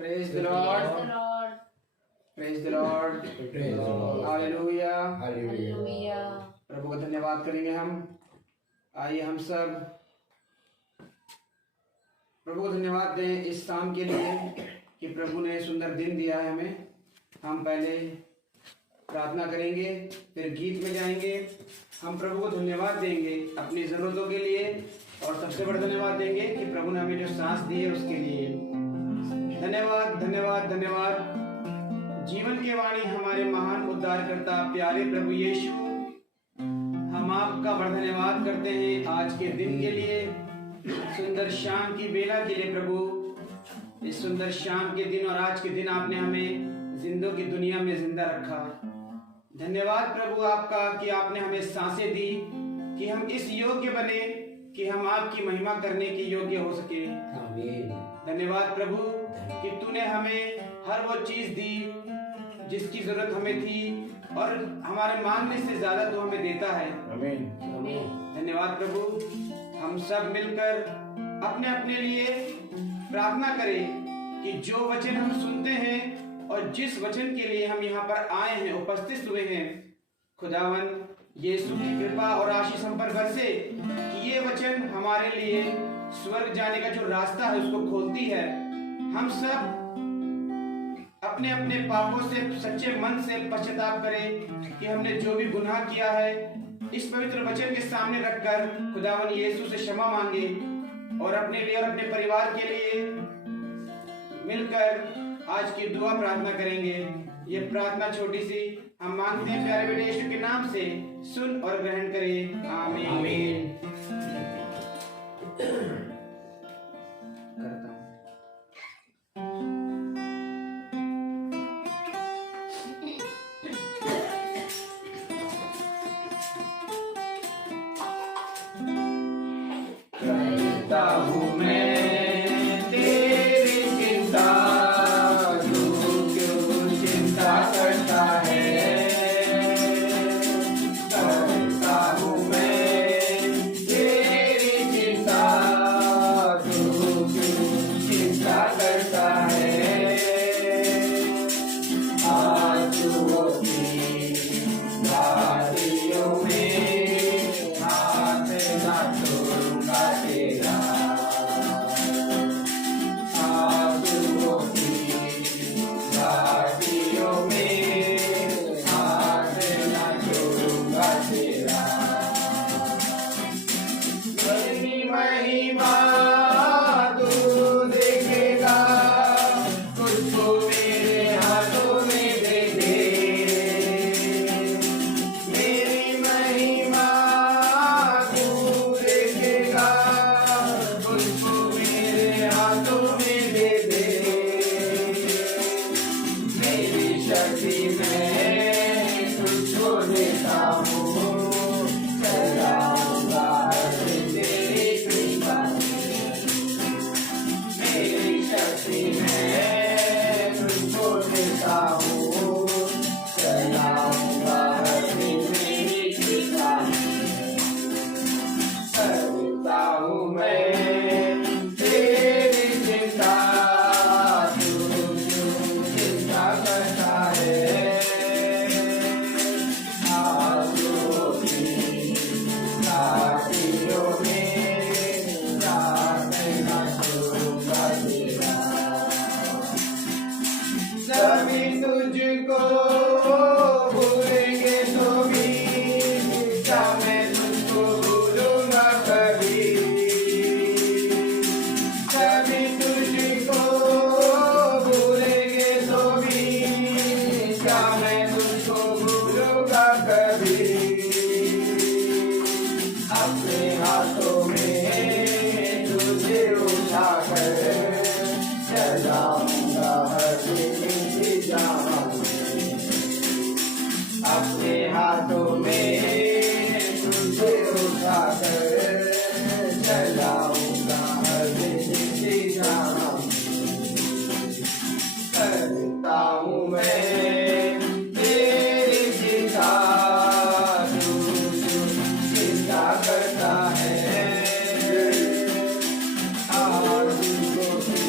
Praise the Lord. Praise the Lord. Hallelujah. प्रभु का धन्यवाद करेंगे हम। आइए हम सब प्रभु को धन्यवाद दें इस शाम के लिए कि प्रभु ने सुंदर दिन दिया है हमें। हम पहले प्रार्थना करेंगे, फिर गीत में जाएंगे। हम प्रभु को धन्यवाद देंगे अपनी ज़रूरतों के लिए और सबसे बड़ा धन्यवाद देंगे कि प्रभु ने हमें जो सांस दी है उसके लिए धन्यवाद धन्यवाद धन्यवाद। जीवन के वाणी हमारे महान उद्धारकर्ता प्यारे प्रभु यीशु, हम आपका बड़ा धन्यवाद करते हैं आज के दिन के लिए, सुंदर शाम की बेला के लिए। प्रभु इस सुंदर शाम के दिन और आज के दिन आपने हमें जिंदों की दुनिया में जिंदा रखा। धन्यवाद प्रभु आपका कि आपने हमें सांसें दी कि हम इस योग्य बने कि हम आपकी महिमा करने के योग्य हो सके। धन्यवाद प्रभु कि तूने हमें हर वो चीज दी जिसकी जरूरत हमें थी और हमारे मांगने से ज्यादा तू हमें देता है। धन्यवाद प्रभु। हम सब मिलकर अपने अपने लिए प्रार्थना करें कि जो वचन हम सुनते हैं और जिस वचन के लिए हम यहाँ पर आए हैं, उपस्थित हुए हैं, खुदावन यीशु की कृपा और आशीष हम पर बरसे कि ये वचन हमारे लिए स्वर्ग जाने का जो रास्ता है उसको खोलती है। हम सब अपने अपने पापों से सच्चे मन से पश्चाताप करें कि हमने जो भी गुनाह किया है इस पवित्र वचन के सामने रखकर खुदावन यीशु से क्षमा मांगे और अपने लिए और अपने परिवार के लिए मिलकर आज की दुआ प्रार्थना करेंगे। ये प्रार्थना छोटी सी हम मांगते हैं प्यारे बेटे यीशु के नाम से, सुन और ग्रहण करें। आमीन। करता हूँ मैं तेरी चिंता, तू क्यों चिंता करता है। करता हूँ मैं तेरी चिंता, तू क्यों चिंता करता है। आंसुओं की घाटियों में हाथ ना छोड़ूंगा तेरा। आंसुओं की घाटियों में हाथ ना छोड़ूंगा तेरा। तेरी महिमा तू देखेगा, तुझको मेरे हाथों में दे दे। मेरी महिमा तू देखेगा, तुझको मेरे हाथों में दे दे। मेरी शक्ति में तुझको देता हूँ, चलाऊंगा हर दिन तेरी कृपा। मेरी शक्ति में तुझको देता हूँ, चलाऊंगा हर दिन तेरी कृपा। करता हूँ मैं तेरी चिंता, तू क्यों चिंता करता है। आंसुओं की घाटियों में रात ना छोड़ूंगा तेरा। सभी तुझको भूलेंगे तो भी क्या मैं तुझको भूलूंगा कभी। सभी तुझको भूलेंगे तो भी क्या मैं तुझको भूलूंगा कभी। अपने हाथों में तुझे उठाकर चलाऊंगा हर दिन की जहाँ। अपने हाथों में तुझे उठाकर चलाऊंगा हर दिन की जहाँ। करता हूँ मैं तेरी चिंता, तू क्यों चिंता करता है। आंसुओं की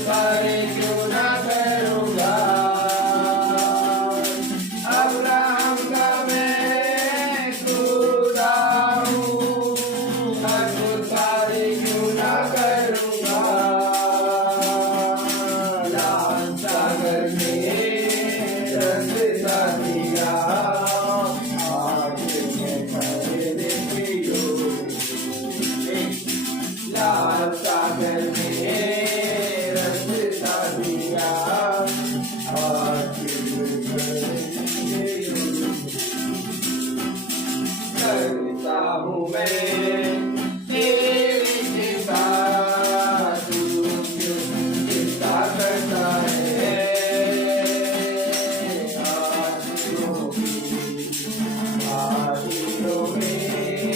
थारे क्यों ना करूँगा, अब्राहम का मैं खुदा हूँ, अद्भुत थारे क्यों ना करूँगा, लाल सागर में रास्ता दिया, आगे में खड़े देखियो, लाल सागर में रास्ता दिया, आगे में खड़े देखियो, करता हूँ मैं तेरी चिंता, तू क्यों चिंता करता है, आशिकों में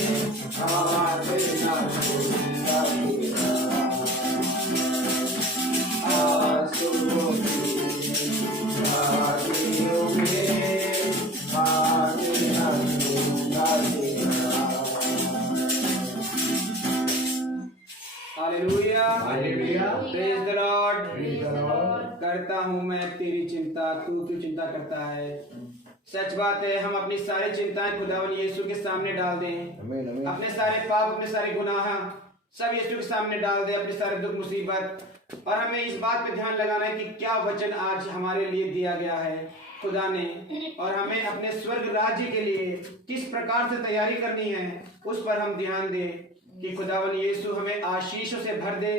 हाथ ना छोड़ूंगा तेरा, आशिकों में आशिकों में हाथ ना छोड़ूंगा तेरा। Hallelujah, hallelujah. Praise the Lord. Praise the Lord. करता हूँ मैं तेरी चिंता, तू क्यों चिंता करता है। सच बात है, हम अपनी सारी चिंताएं खुदावन यीशु के सामने डाल दें। आमीन, आमीन। अपने सारे पाप, अपने सारे गुनाह सब यीशु के सामने डाल दें, अपने सारे दुख मुसीबत। और हमें इस बात पे ध्यान लगाना है कि क्या वचन आज हमारे लिए दिया गया है खुदा ने, और हमें अपने स्वर्ग राज्य के लिए किस प्रकार से तैयारी करनी है, उस पर हम ध्यान दें कि खुदावन यीशु हमें आशीषों से भर दे,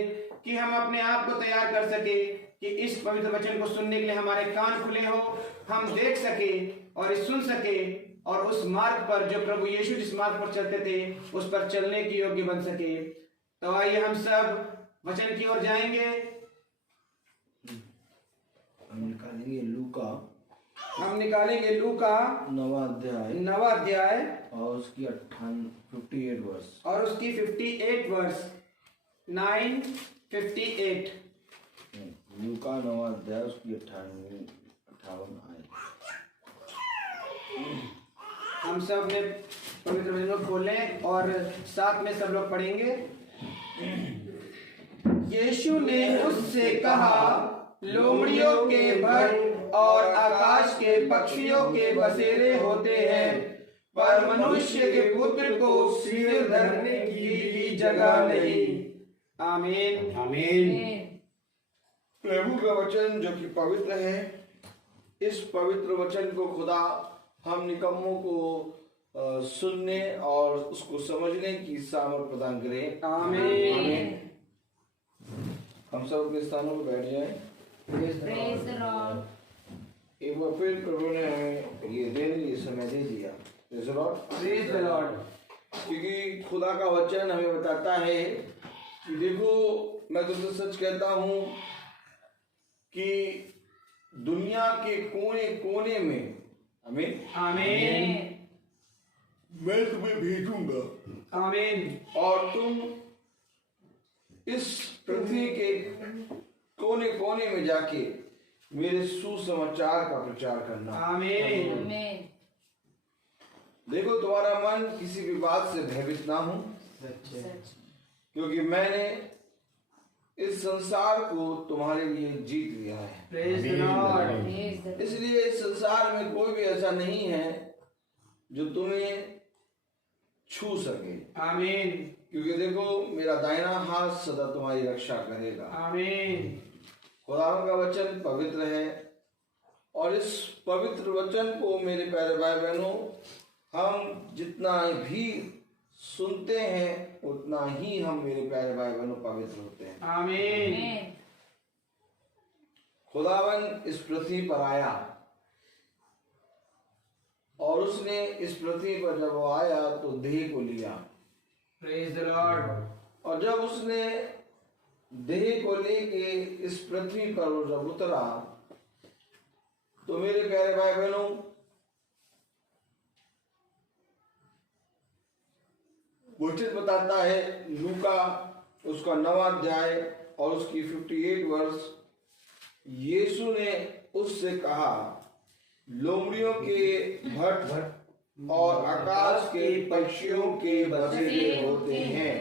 कि हम अपने आप को तैयार कर सके, कि इस पवित्र वचन को सुनने के लिए हमारे कान खुले हो, हम देख सके और सुन सके, और उस मार्ग पर जो प्रभु यीशु जिस मार्ग पर चलते थे उस पर चलने की योग्य बन सके। तो आइए हम सब वचन की ओर जाएंगे। हम निकालेंगे लूका हम निकालेंगे लूका 9 अध्याय और उसकी 58 वर्ष। और उसकी 58 वर्ष 9:58। लूका 9 अध्याय उसकी 58 आए। हम सब ने पवित्र वचन को खोलें और साथ में सब लोग पढ़ेंगे। यीशु ने उससे कहा, लोमड़ियों के भट और आकाश के पक्षियों के बसेरे होते हैं, पर मनुष्य के पुत्र को सिर धरने की जगह नहीं। आमीन, आमीन। प्रभु का वचन जो कि पवित्र है, इस पवित्र वचन को खुदा हम निकम्मों को सुनने और उसको समझने की सामर्थ प्रदान करें। आमीन। हम सब अपने स्थानों पर बैठ जाएं। Praise the Lord. एक बार फिर प्रभु ने हमें ये दिन ये समय दे दिया। Praise the Lord. Praise the Lord. क्योंकि खुदा का वचन हमें बताता है कि देखो, मैं तुमसे सच कहता हूँ कि दुनिया के कोने कोने में, आमीन, आमीन, मैं तुम्हें भेजूंगा आमीन, और तुम इस पृथ्वी के कोने कोने में जाके मेरे सुसमाचार का प्रचार करना। आमीन। Amen. देखो, तुम्हारा मन किसी भी बात से भयभीत ना हो, सच। क्योंकि मैंने इस संसार को तुम्हारे लिए जीत लिया है। Praise the Lord. Praise the Lord. इसलिए इस संसार में कोई भी ऐसा नहीं है जो तुम्हें छू सके, आमीन, क्योंकि देखो, मेरा दाहिना हाथ सदा तुम्हारी रक्षा करेगा। आमीन, खुदा का वचन पवित्र है, और इस पवित्र वचन को मेरे प्यारे भाई बहनों, हम जितना भी सुनते हैं उतना ही हम, मेरे प्यारे भाई बहनों, पवित्र होते हैं। आमीन, Amen. खुदावन इस पृथ्वी पर आया, और उसने इस पृथ्वी पर जब वो आया तो देह को लिया, प्रेज द लॉर्ड। और जब उसने देह को लेके इस पृथ्वी पर वो जब उतरा, तो मेरे प्यारे भाई बहनों, वचन बताता है लूका उसका 9 अध्याय और उसकी 58 वर्ष, यीशु ने उससे कहा, लोमड़ियों के भट और आकाश के पक्षियों के बसेरे होते हैं,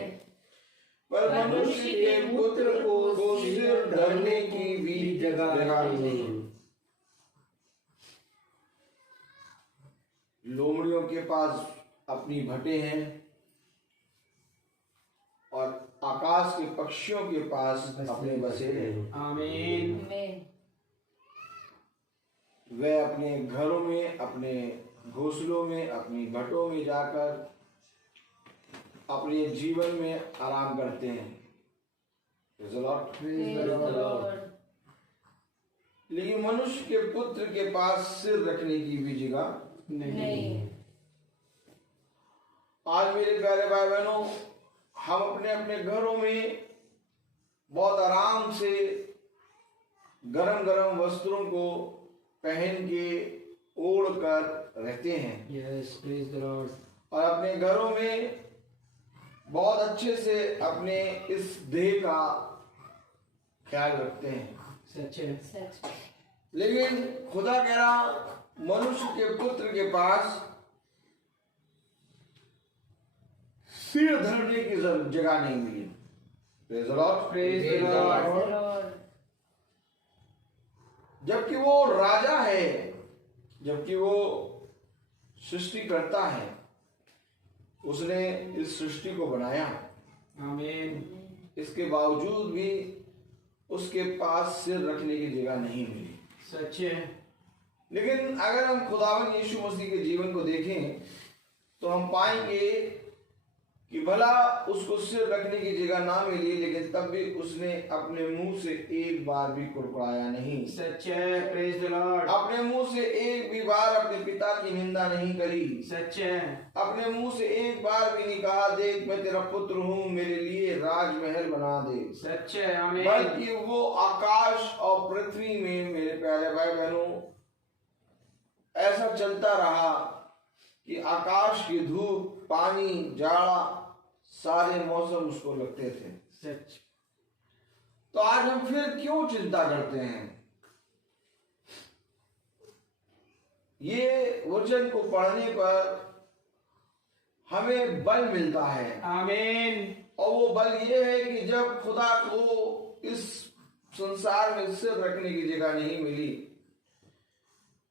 पर मनुष्य के पुत्र को सिर धरने की भी जगह नहीं। लोमड़ियों के पास अपनी भटें हैं और आकाश के पक्षियों के पास अपने बसेरे हैं। आमीन। Amen. वे अपने घरों में, अपने घोंसलों में, अपनी भटों में जाकर अपने जीवन में आराम करते हैं। Praise the Lord. Praise the Lord. लेकिन मनुष्य के पुत्र के पास सिर रखने की भी जगह नहीं। आज मेरे प्यारे भाई बहनों, हम अपने अपने घरों में बहुत आराम से गरम गरम वस्त्रों को पहन के ओढ़ कर रहते हैं Yes, praise the Lord. और अपने घरों में बहुत अच्छे से अपने इस देह का ख्याल रखते हैं। सच है। सच। लेकिन खुदा कह रहा, मनुष्य के पुत्र के पास सिर धरने की जगह नहीं मिली। Praise the Lord. Praise the Praise Lord. the Lord. जबकि वो राजा है, जबकि वो सृष्टि करता है, उसने इस सृष्टि को बनाया, आमीन। इसके बावजूद भी उसके पास सिर रखने की जगह नहीं मिली। सच है। लेकिन अगर हम खुदावंद यीशु मसीह के जीवन को देखें तो हम पाएंगे कि भला उसको सिर रखने की जगह ना मिली, लेकिन तब भी उसने अपने मुंह से एक बार भी कुड़कुड़ाया नहीं। सच है। Praise the Lord. अपने मुंह से एक भी बार अपने पिता की निंदा नहीं करी। सच है। अपने मुंह से एक बार भी नहीं कहा, देख मैं तेरा पुत्र हूँ, मेरे लिए राजमहल बना दे। सच है। आमीन। बल्कि वो आकाश और पृथ्वी में, मेरे प्यारे भाई बहनों, ऐसा चलता रहा कि आकाश की धूप, पानी, जाड़ा, सारे मौसम उसको लगते थे। सच। तो आज हम फिर क्यों चिंता करते हैं? ये वचन को पढ़ने पर हमें बल मिलता है। आमीन। और वो बल ये है कि जब खुदा को इस संसार में सिर रखने की जगह नहीं मिली,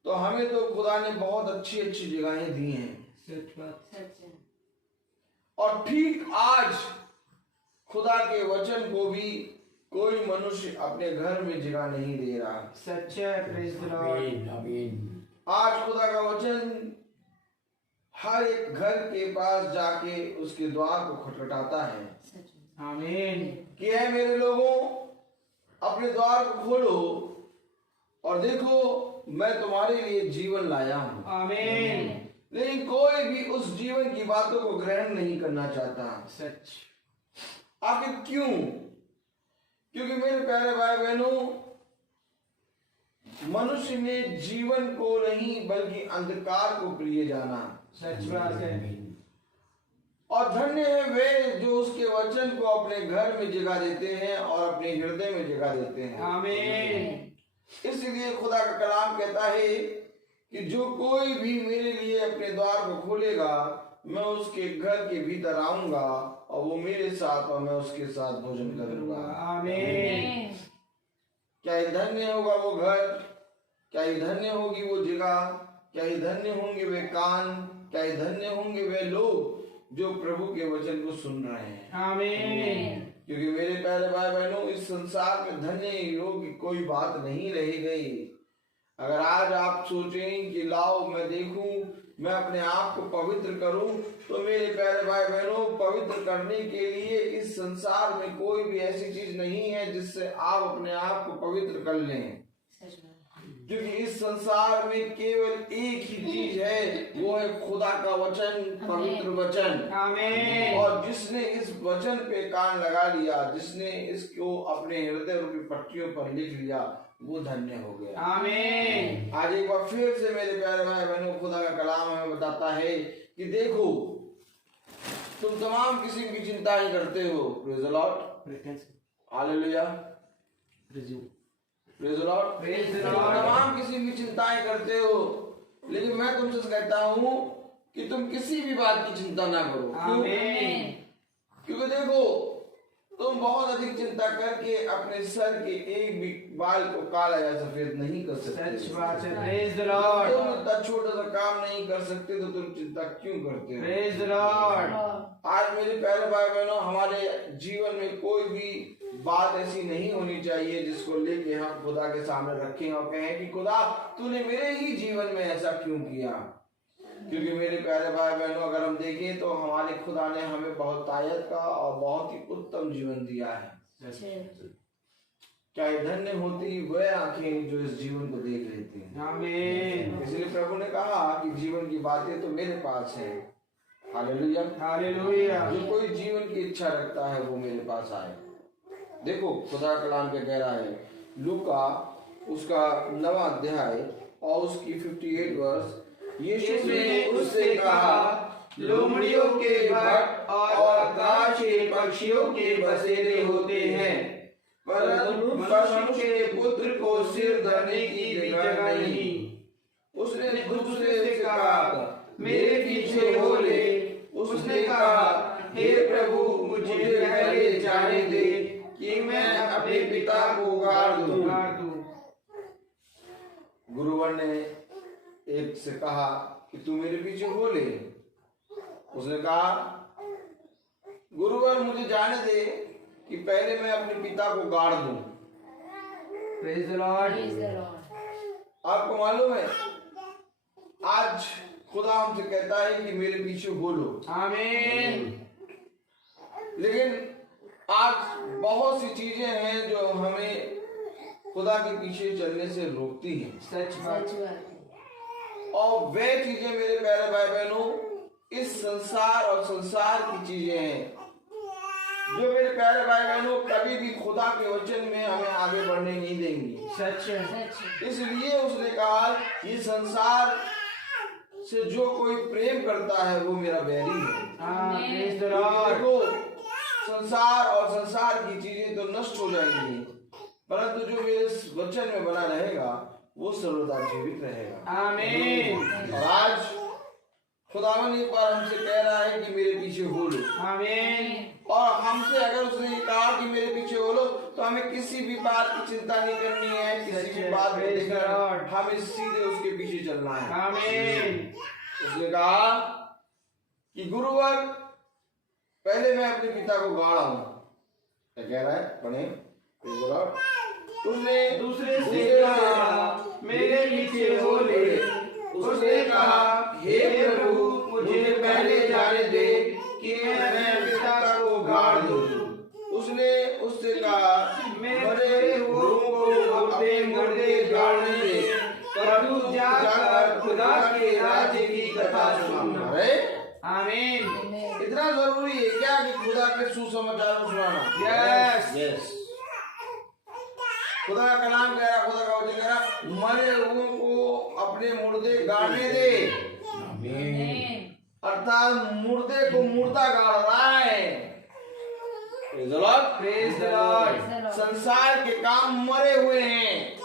तो हमें तो खुदा ने बहुत अच्छी अच्छी जगहें दी हैं। सच बात। सच है। और ठीक आज खुदा के वचन को भी कोई मनुष्य अपने घर में जगह नहीं दे रहा। सच है। Praise the Lord. आज खुदा का वचन हर एक घर के पास जाके उसके द्वार को खटखटाता है सच है। आमीन। कि है मेरे लोगों, अपने द्वार को खोलो और देखो मैं तुम्हारे लिए जीवन लाया हूं। आमीन। लेकिन कोई भी उस जीवन की बातों को ग्रहण नहीं करना चाहता। सच। आखिर क्यों? क्योंकि मेरे प्यारे भाई बहनों, मनुष्य ने जीवन को नहीं बल्कि अंधकार को प्रिय जाना। सच बात है। और धन्य है वे जो उसके वचन को अपने घर में जगह देते हैं और अपने हृदय में जगह देते हैं। आमीन। इसलिए खुदा का कलाम कहता है कि जो कोई भी मेरे लिए अपने द्वार को खोलेगा, मैं उसके घर के भीतर आऊंगा और वो मेरे साथ और मैं उसके साथ भोजन करूंगा। आमीन। क्या ही धन्य होगा वो घर, क्या ही धन्य होगी वो जगह, क्या ही धन्य होंगे वे कान, क्या ही धन्य होंगे वे लोग जो प्रभु के वचन को सुन रहे हैं। आमीन। क्योंकि मेरे प्यारे भाई बहनों, इस संसार में धन्य योग की कोई बात नहीं रह गई। अगर आज आप सोचें कि लाओ मैं देखूं, मैं अपने आप को पवित्र करूं, तो मेरे प्यारे भाई बहनों, पवित्र करने के लिए इस संसार में कोई भी ऐसी चीज नहीं है जिससे आप अपने आप को पवित्र कर लें। सच बात। क्योंकि इस संसार में केवल एक ही चीज है, वो है खुदा का वचन, पवित्र वचन। आमीन। और जिसने इस वचन पे कान लगा लिया, जिसने इसको अपने हृदय रूपी पट्टियों पर लिख लिया, वो धन्य हो गया। आमीन। आज एक बार फिर से मेरे प्यारे भाई बहनों, खुदा का कलाम हमें बताता है कि देखो तुम तमाम किसी की चिंता नहीं करते हो। Praise the Lord. Hallelujah. Praise the Lord. Praise the तुम लॉर्ड। तमाम किसी की चिंताएं करते हो, लेकिन मैं तुमसे कहता हूँ कि तुम किसी भी बात की चिंता ना करो। क्यों? आमीन। क्योंकि देखो तुम बहुत अधिक चिंता करके अपने सर के एक भी बाल को काला या सफेद नहीं कर सकते। सच बात है। Praise the Lord. तुम इतना छोटा सा काम नहीं कर सकते तो तुम चिंता क्यों करते हो? Praise the Lord. आज मेरे प्यारे भाई बहनों, हमारे जीवन में कोई भी बात ऐसी नहीं होनी चाहिए जिसको लेके हम खुदा के सामने रखें और कहें कि खुदा तूने मेरे ही जीवन में ऐसा क्यों किया। क्योंकि मेरे प्यारे भाई बहनों, अगर हम देखें तो हमारे खुदा ने हमें बहुत ताकत का और बहुत ही उत्तम जीवन दिया है। क्या धन्य होती वह आंखें जो इस जीवन को देख लेती हैं। आमीन। इसलिए प्रभु ने कहा कि जीवन की बातें तो मेरे पास है। Hallelujah, hallelujah. जो कोई जीवन की इच्छा रखता है वो मेरे पास आए। देखो खुदा कलाम क्या कह रहा है, लूका उसका 9वां अध्याय और उसकी 58 वर्ष। यीशु ने उससे कहा, लोमड़ियों के भट और आकाश के पक्षियों के बसेरे होते हैं, परंतु मनुष्य के पुत्र को सिर धरने की भी जगह नहीं। उसने दूसरे से कहा, मेरे पीछे हो ले। उसने कहा, हे प्रभु, मुझे पहले जाने दे कि मैं अपने पिता को गाड़ दूं। गुरुवर ने एक से कहा कि तू मेरे पीछे हो ले। उसने कहा, गुरुवर मुझे जाने दे कि पहले मैं अपने पिता को गाड़ दूं। Praise the Lord. आपको मालूम है, आज खुदा हमसे कहता है कि मेरे पीछे हो लो। आमीन। लेकिन आज बहुत सी चीजें हैं जो हमें खुदा के पीछे चलने से रोकती हैं। सच बात। और वे चीजें मेरे प्यारे भाई बहनों इस संसार और संसार की चीजें हैं जो मेरे प्यारे भाई बहनों कभी भी खुदा के वचन में हमें आगे बढ़ने नहीं देंगी। सच। इसलिए उसने कहा, ये संसार से जो कोई प्रेम करता है वो मेरा बैरी है। Praise the Lord. देखो, संसार और संसार की चीजें तो नष्ट हो जाएंगी, परंतु जो मेरे वचन में बना रहेगा वो सर्वदा जीवित रहेगा। आमीन। और आज खुदावन एक बार हमसे कह रहा है कि मेरे पीछे हो लो। आमीन। और हमसे अगर उसने कहा कि मेरे पीछे हो लो तो हमें किसी भी बात की चिंता नहीं करनी है, किसी भी बात में देखकर हमें सीधे उसके पीछे चलना है। आमीन। उसने कहा कि गुरुवर पहले मैं अपने पिता को गाड़ा हूं। क्या कह रहा है, पढ़े। उसने दूसरे से कहा, मेरे पीछे हो ले। उसने कहा, हे प्रभु, मुझे पहले जाने दे कि मैं पिता को गाड़ दूं। उसने उससे कहा, मेरे हुओं को अपने मुर्दे गाड़ने दे, पर तू जाकर खुदा के राज्य की कथा सुन। आमीन। इतना जरूरी है क्या कि खुदा के सुसमाचार को सुनाना? यस। खुदा का कलाम कह रहा, खुदा का वचन कह रहा, मरे हुओं को अपने मुर्दे गाड़ने दे। अर्थात मुर्दे को मुर्दा गाड़ रहा है। Praise the Lord. संसार के काम मरे हुए हैं,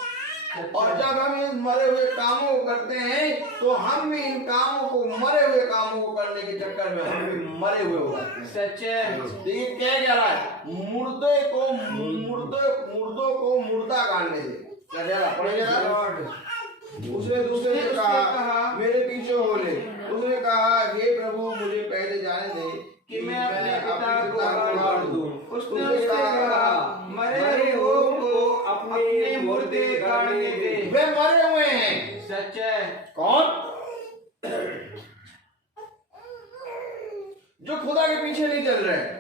और जब हम इन मरे हुए कामों को करते हैं तो हम भी इन कामों को, मरे हुए कामों को करने के चक्कर में हम भी मरे हुए हो जाते हैं। सच है। देखिए क्या कह रहा है, मुर्दों को मुर्दा गाड़ने दे। क्या कह रहा, पढ़ेगा। उसने दूसरे से कहा, मेरे पीछे हो ले। उसने कहा, हे प्रभु, मुझे पहले जाने दे कि मैं अपने पिता को गाड़ दूं। उसने उससे कहा, मरे हुओं को अपने मुर्दे गाड़ने दे। वे मरे हुए हैं। सच है। कौन? जो खुदा के पीछे नहीं चल रहे।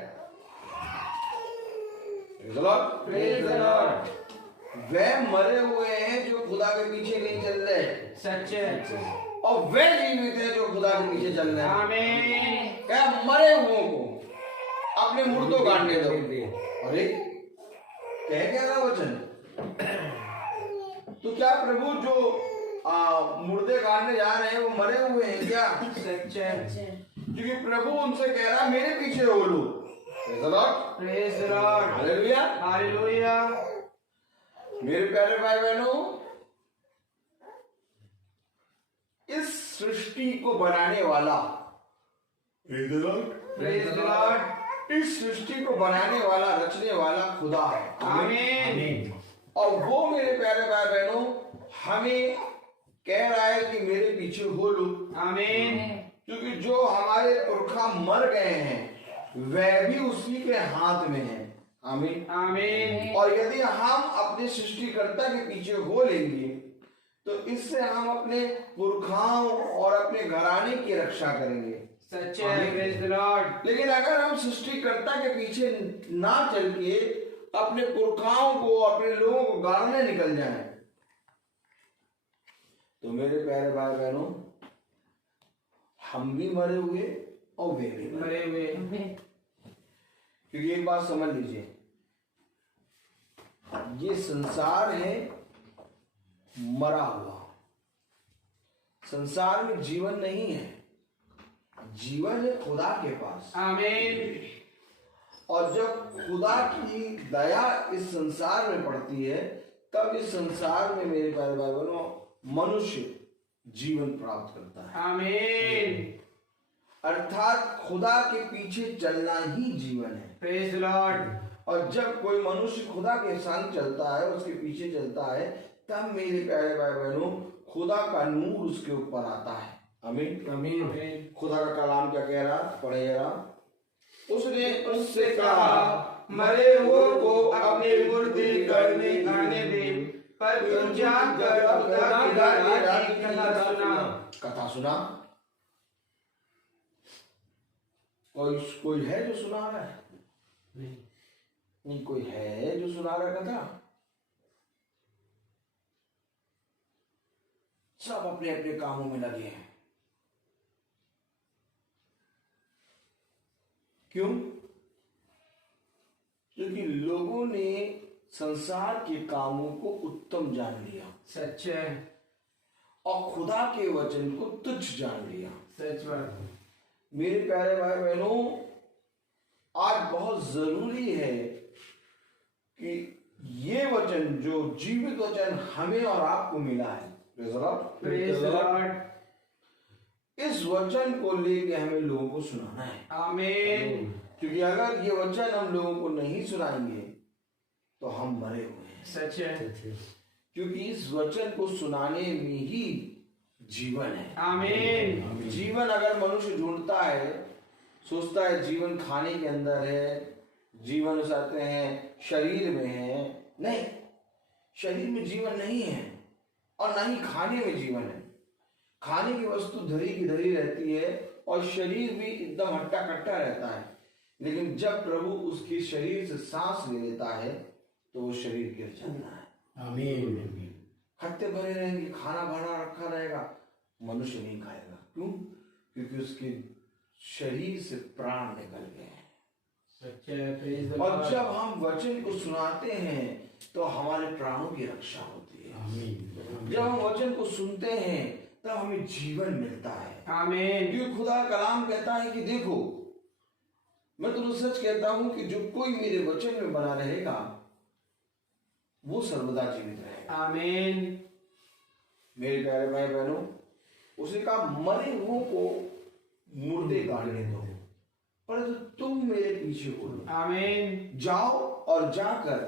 Praise the Lord. वे मरे हुए हैं जो खुदा के पीछे नहीं चल रहे। सच है। और वे जीवित हैं जो खुदा के पीछे चल रहे हैं। आमीन। क्या मरे हुओं को अपने मुर्दों गाड़ने दो। अरे क्या रहा वचन? तो क्या प्रभु जो मुर्दे गाड़ने जा रहे हैं वो मरे हुए हैं क्या? सच है। क्योंकि प्रभु उनसे कह रहा, मेरे पीछे हो लो। Praise the Lord. Hallelujah, hallelujah. मेरे प्यारे भाई बहनों, इस सृष्टि को बनाने वाला प्रेज द लॉर्ड। इस सृष्टि को बनाने वाला, रचने वाला खुदा है। आमीन। और वो मेरे प्यारे भाई बहनों हमें कह रहा है कि मेरे पीछे हो लो। आमीन। क्योंकि जो हमारे पुरखा मर गए हैं वह भी उसी के हाथ में है। आमीन। आमीन। और यदि हम अपने सृष्टिकर्ता के पीछे हो लेंगे तो इससे हम अपने पुरखाओं और अपने घराने की रक्षा करेंगे। सच्चे है। Praise the Lord. लेकिन अगर हम सृष्टिकर्ता के पीछे ना चल के अपने पुरखाओं को, अपने लोगों को गाड़ने निकल जाएं, तो मेरे प्यारे भाई बहनों हम भी मरे हुए और वे भी मरे हुए। क्योंकि एक बात समझ लीजिए, ये संसार है मरा हुआ। संसार में जीवन नहीं है, जीवन है खुदा के पास। आमीन। और जब खुदा की दया इस संसार में पड़ती है तब इस संसार में मेरे प्यारे भाई बहनों मनुष्य जीवन प्राप्त करता है। आमीन। अर्थात खुदा के पीछे चलना ही जीवन है। Praise the Lord. और जब कोई मनुष्य खुदा के संग चलता है, उसके पीछे चलता है, तब मेरे प्यारे भाई बहनों खुदा का नूर उसके ऊपर आता है। आमीन। आमीन। खुदा का कलाम क्या कह रहा, पढ़े जरा। उसने उससे कहा, मरे हुए को अपने मुर्दे करने आने दे, पर तू जाकर खुदा के राज्य की कथा सुना। कथा सुना। कोई है जो सुना रहा है? नहीं कोई है जो सुना रहा है कथा? सब अपने अपने कामों में लगे हैं। क्यों? क्योंकि लोगों ने संसार के कामों को उत्तम जान लिया। सच है। और खुदा के वचन को तुच्छ जान लिया। सच बात। मेरे प्यारे भाई बहनों आज बहुत जरूरी है कि ये वचन जो जीवित वचन हमें और आपको मिला है, प्रेज द लॉर्ड, इस वचन को लेके हमें लोगों को सुनाना है। आमीन। क्योंकि अगर ये वचन हम लोगों को नहीं सुनाएंगे तो हम मरे हुए हैं। सच है। क्योंकि इस वचन को सुनाने में ही जीवन है। आमीन। जीवन अगर मनुष्य ढूंढता है, सोचता है जीवन खाने के अंदर है, जीवन चाहते हैं शरीर में है, नहीं, शरीर में जीवन नहीं है और ना ही खाने में जीवन है। खाने की वस्तु धरी की धरी रहती है और शरीर भी एकदम हट्टा कट्टा रहता है, लेकिन जब प्रभु उसके शरीर से सांस ले लेता है तो वो शरीर गिर जाता है। आमीन। हत्ते भरे रहेंगे, खाना भरा रखा रहेगा, मनुष्य नहीं खाएगा। क्यों? क्योंकि उसके शरीर से प्राण निकल गए हैं। सच है। प्रेज द और लॉर्ड। जब हम वचन को सुनाते हैं तो हमारे प्राणों की रक्षा होती है। आमीन। जब हम वचन को सुनते हैं तब हमें जीवन मिलता है। आमीन। क्योंकि खुदा कलाम कहता है कि देखो, मैं तुम्हें सच कहता हूं कि जो कोई मेरे वचन में बना रहेगा वो सर्वदा जीवित रहेगा। आमीन। मेरे प्यारे भाई बहनों, उसे कहा मरे हुओं को मुर्दे गाड़ने दो, परंतु तुम मेरे पीछे हो लो। आमीन। जाओ और जाकर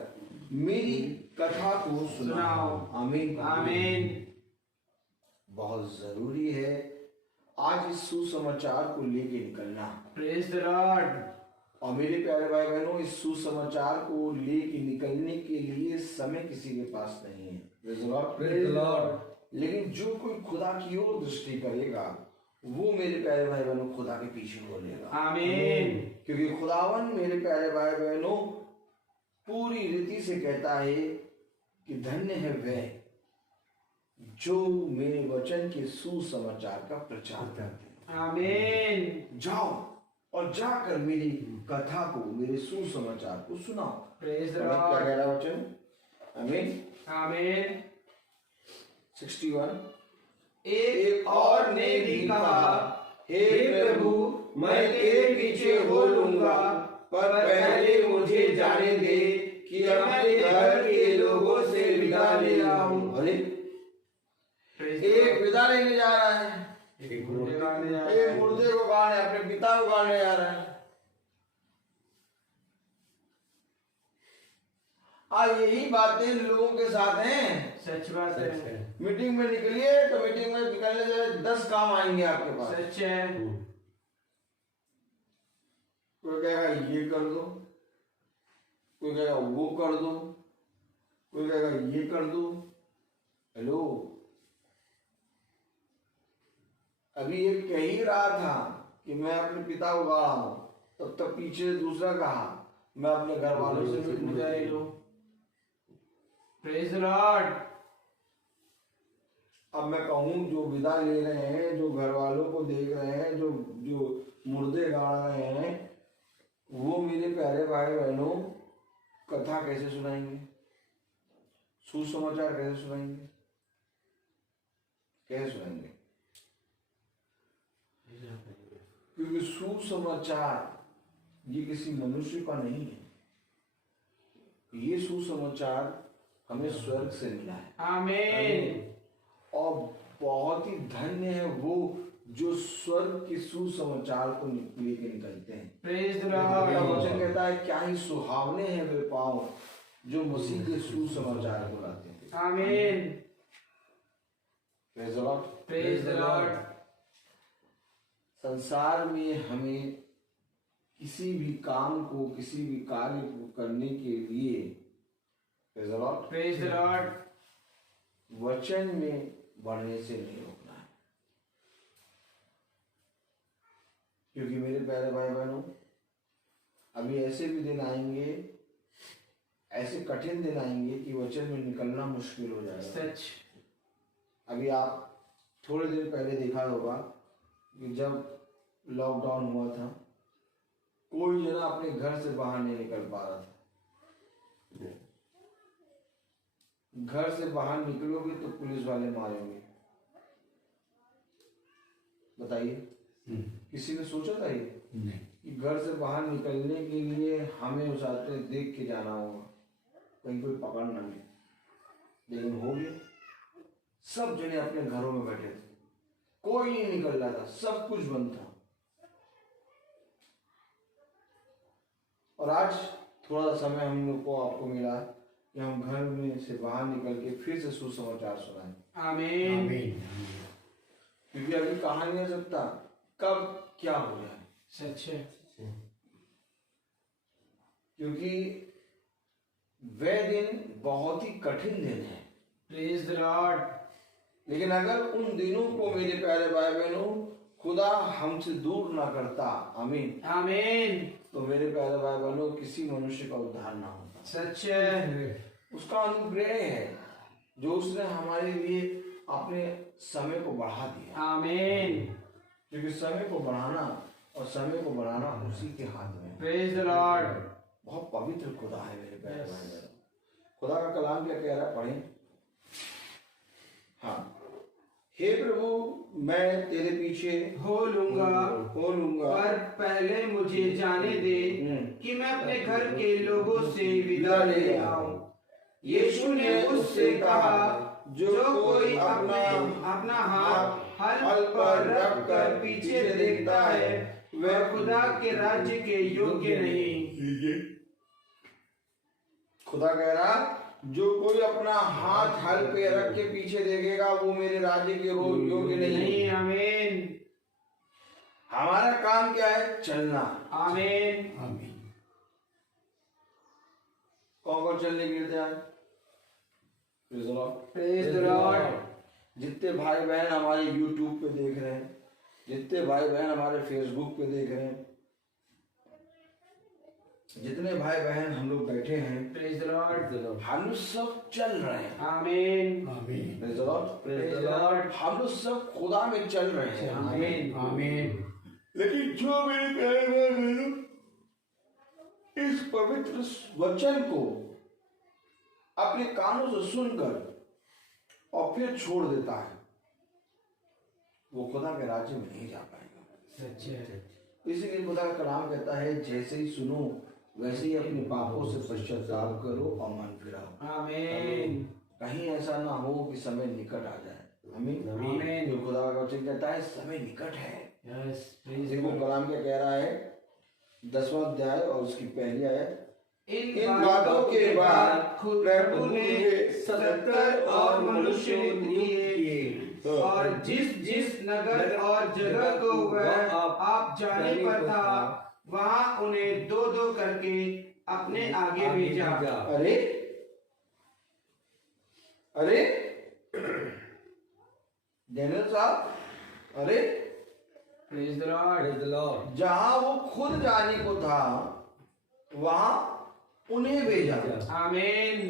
मेरी कथा को सुनाओ। आमीन। आमीन। बहुत जरूरी है आज इस सुसमाचार को लेके निकलना। Praise the Lord. और मेरे प्यारे भाई बहनों, इस सुसमाचार को लेके निकलने के लिए समय किसी के पास नहीं है। Praise the Lord. लेकिन जो कोई खुदा की ओर दृष्टि करेगा वो मेरे प्यारे भाई बहनों खुदा के पीछे हो लेगा। आमीन। क्योंकि खुदावन मेरे प्यारे भाई बहनों पूरी रीति से कहता है कि धन्य है वह जो मेरे वचन के सुसमाचार का प्रचार करते हैं। आमीन। जाओ और जाकर मेरी कथा को, मेरे सुसमाचार को सुनाओ। प्रेज द क्या लॉर्ड। कह रहा वचन? आमीन। आमीन। 61। एक और ने भी कहा, हे प्रभु, मैं तेरे पीछे हो लूंगा, पर पहले मुझे जाने दे कि अपने घर के लोगों से विदा ले आऊं। अरे एक विदा लेने जा रहा है, एक मुर्दे गाने जा रहा एक है। मुर्दे को गाने, अपने पिता को गाने जा रहा है। आज यही बातें लोगों के साथ हैं। सच बात है। मीटिंग में निकलिए तो मीटिंग में निकलने से 10 काम आएंगे आपके पास। सच है। कोई कहेगा ये कर दो, कोई कहेगा वो कर दो, कोई कहेगा ये कर दो। हेलो, अभी ये कह ही रहा था कि मैं अपने पिता को गा रहा हूं, तब तक पीछे दूसरा कहा मैं अपने घर वालों से मिलने जा रही हूं। Praise the Lord. अब मैं कहूं जो विदा ले रहे हैं, जो घर वालों को देख रहे हैं, जो जो मुर्दे गाड़ रहे हैं, वो मेरे प्यारे भाई बहनों कथा कैसे सुनाएंगे, सुसमाचार कैसे सुनाएंगे, कैसे सुनाएंगे? क्योंकि सुसमाचार ये किसी मनुष्य का नहीं है, ये सुसमाचार हमें स्वर्ग से मिला है। आमीन। और बहुत ही धन्य है वो जो स्वर्ग के सुसमाचार को लेके निकलते हैं। प्रेज द मेरा लॉर्ड। वचन कहता है क्या ही सुहावने हैं वे पांव जो मसीह के सुसमाचार को लाते हैं। आमीन। Praise the Lord. Praise the Lord. संसार में हमें किसी भी काम को, किसी भी कार्य को करने के लिए praise the Lord, praise the Lord. वचन में बढ़ने से नहीं रोकना है। क्योंकि मेरे प्यारे भाई बहनों, अभी ऐसे भी दिन आएंगे, ऐसे कठिन दिन आएंगे कि वचन में निकलना मुश्किल हो जाएगा। सच। अभी आप थोड़े दिन पहले देखा होगा कि जब लॉकडाउन हुआ था, कोई जना अपने घर से बाहर नहीं निकल पा रहा था। घर से बाहर निकलोगे तो पुलिस वाले मारेंगे। बताइए, किसी ने सोचा था ये कि घर से बाहर निकलने के लिए हमें उस रास्ते देख के जाना होगा, कहीं कोई पकड़ ना ले। लेकिन हो गया, सब जने अपने घरों में बैठे थे, कोई नहीं निकल रहा था, सब कुछ बंद था। और आज थोड़ा सा समय हम लोग को आपको मिला कि हम घर में से बाहर निकल के फिर से सुसमाचार सुनाएं। आमीन। क्योंकि अभी कहा नहीं जा सकता कब क्या हो जाए। सच है। क्योंकि वह दिन बहुत ही कठिन दिन है। Praise the Lord. लेकिन अगर उन दिनों को मेरे प्यारे भाई बहनों खुदा हमसे दूर ना करता, आमीन, आमीन। तो मेरे प्यारे भाई बहनों किसी मनुष्य का उद्धार ना होता। सच है। उसका अनुग्रह है जो उसने हमारे लिए अपने समय को बढ़ा दिया। आमीन। क्योंकि समय को बढ़ाना और समय को बढ़ाना उसी के हाथ में। Praise the Lord. बहुत पवित्र खुदा है मेरे प्यारे भाई बहनों। खुदा का कलाम क्या कह रहा है, पढ़ें। हाँ, हे प्रभु मैं तेरे पीछे हो लूंगा, पर पहले मुझे जाने दे कि मैं अपने घर के लोगों से विदा ले आऊं। यीशु ने उससे कहा, जो कोई अपना हाथ हल पर रख कर पीछे देखता है वह खुदा के राज्य के योग्य नहीं। खुदा कह रहा, जो कोई अपना हाथ हल पे रख के पीछे देखेगा वो मेरे राज्य के योग्य नहीं। आमीन। हमारा काम क्या है? चलना। आमीन। कौन कौन चलने गिरते हैं? Praise the Lord. जितने भाई बहन हमारे YouTube पे देख रहे हैं, जितने भाई बहन हमारे Facebook पे देख रहे हैं, जितने भाई बहन हम लोग बैठे हैं, प्रेज द लॉर्ड, हम लोग सब चल रहे हैं। आमीन। Praise the Lord, praise the Lord. हम लोग सब खुदा में चल रहे हैं। आमीन। आमीन। लेकिन जो मेरे प्यारे भाई बहनों इस पवित्र वचन को अपने कानों से सुनकर और फिर छोड़ देता है, वो खुदा के राज्य में नहीं जा पाएगा। सच है। इसीलिए खुदा का कलाम कहता है, जैसे ही सुनो वैसे ही अपने पापों से पश्चाताप करो और मन फिराओ। आमीन। कहीं ऐसा ना हो कि समय निकट आ जाए। आमीन। आमीन। तो खुदा का वचन कहता है समय निकट है। यस, प्रेज द देखो लॉर्ड। कलाम क्या कह रहा है, 10वां अध्याय और उसकी पहली आयत। इन बातों के बाद खुद प्रभु ने 70 और मनुष्य किए और जिस जिस नगर और जगह को वह आप जाने पर था वहां उन्हें दो दो करके अपने आगे भेजा। अरे अरे डैनियल साहब, अरे प्रेज द लॉर्ड। जहां वो खुद जाने को था वहां उन्हें भेजा। आमीन।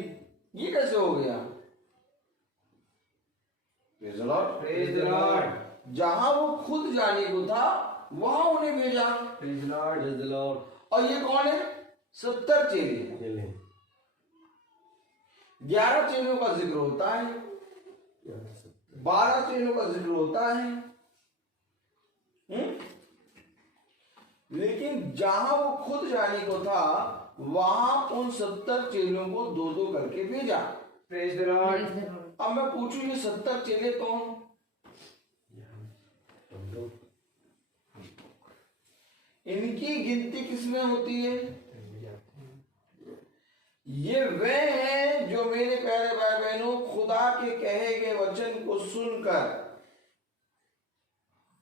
ये कैसे हो गया? Praise the Lord. Praise the Lord. जहां वो खुद जाने को था वहां उन्हें भेजा। Praise the Lord. और ये कौन है? 70 चेले। 11 चेलों का जिक्र होता है, 12 चेलों का जिक्र होता है। लेकिन जहां वो खुद जाने को था वहां उन 70 चेलों को दो दो करके भेजा। Praise the Lord. अब मैं पूछूं, ये 70 चेले कौन? इनकी गिनती किसमें होती है? ये वे हैं जो मेरे प्यारे भाई बहनों खुदा के कहे गए वचन को सुनकर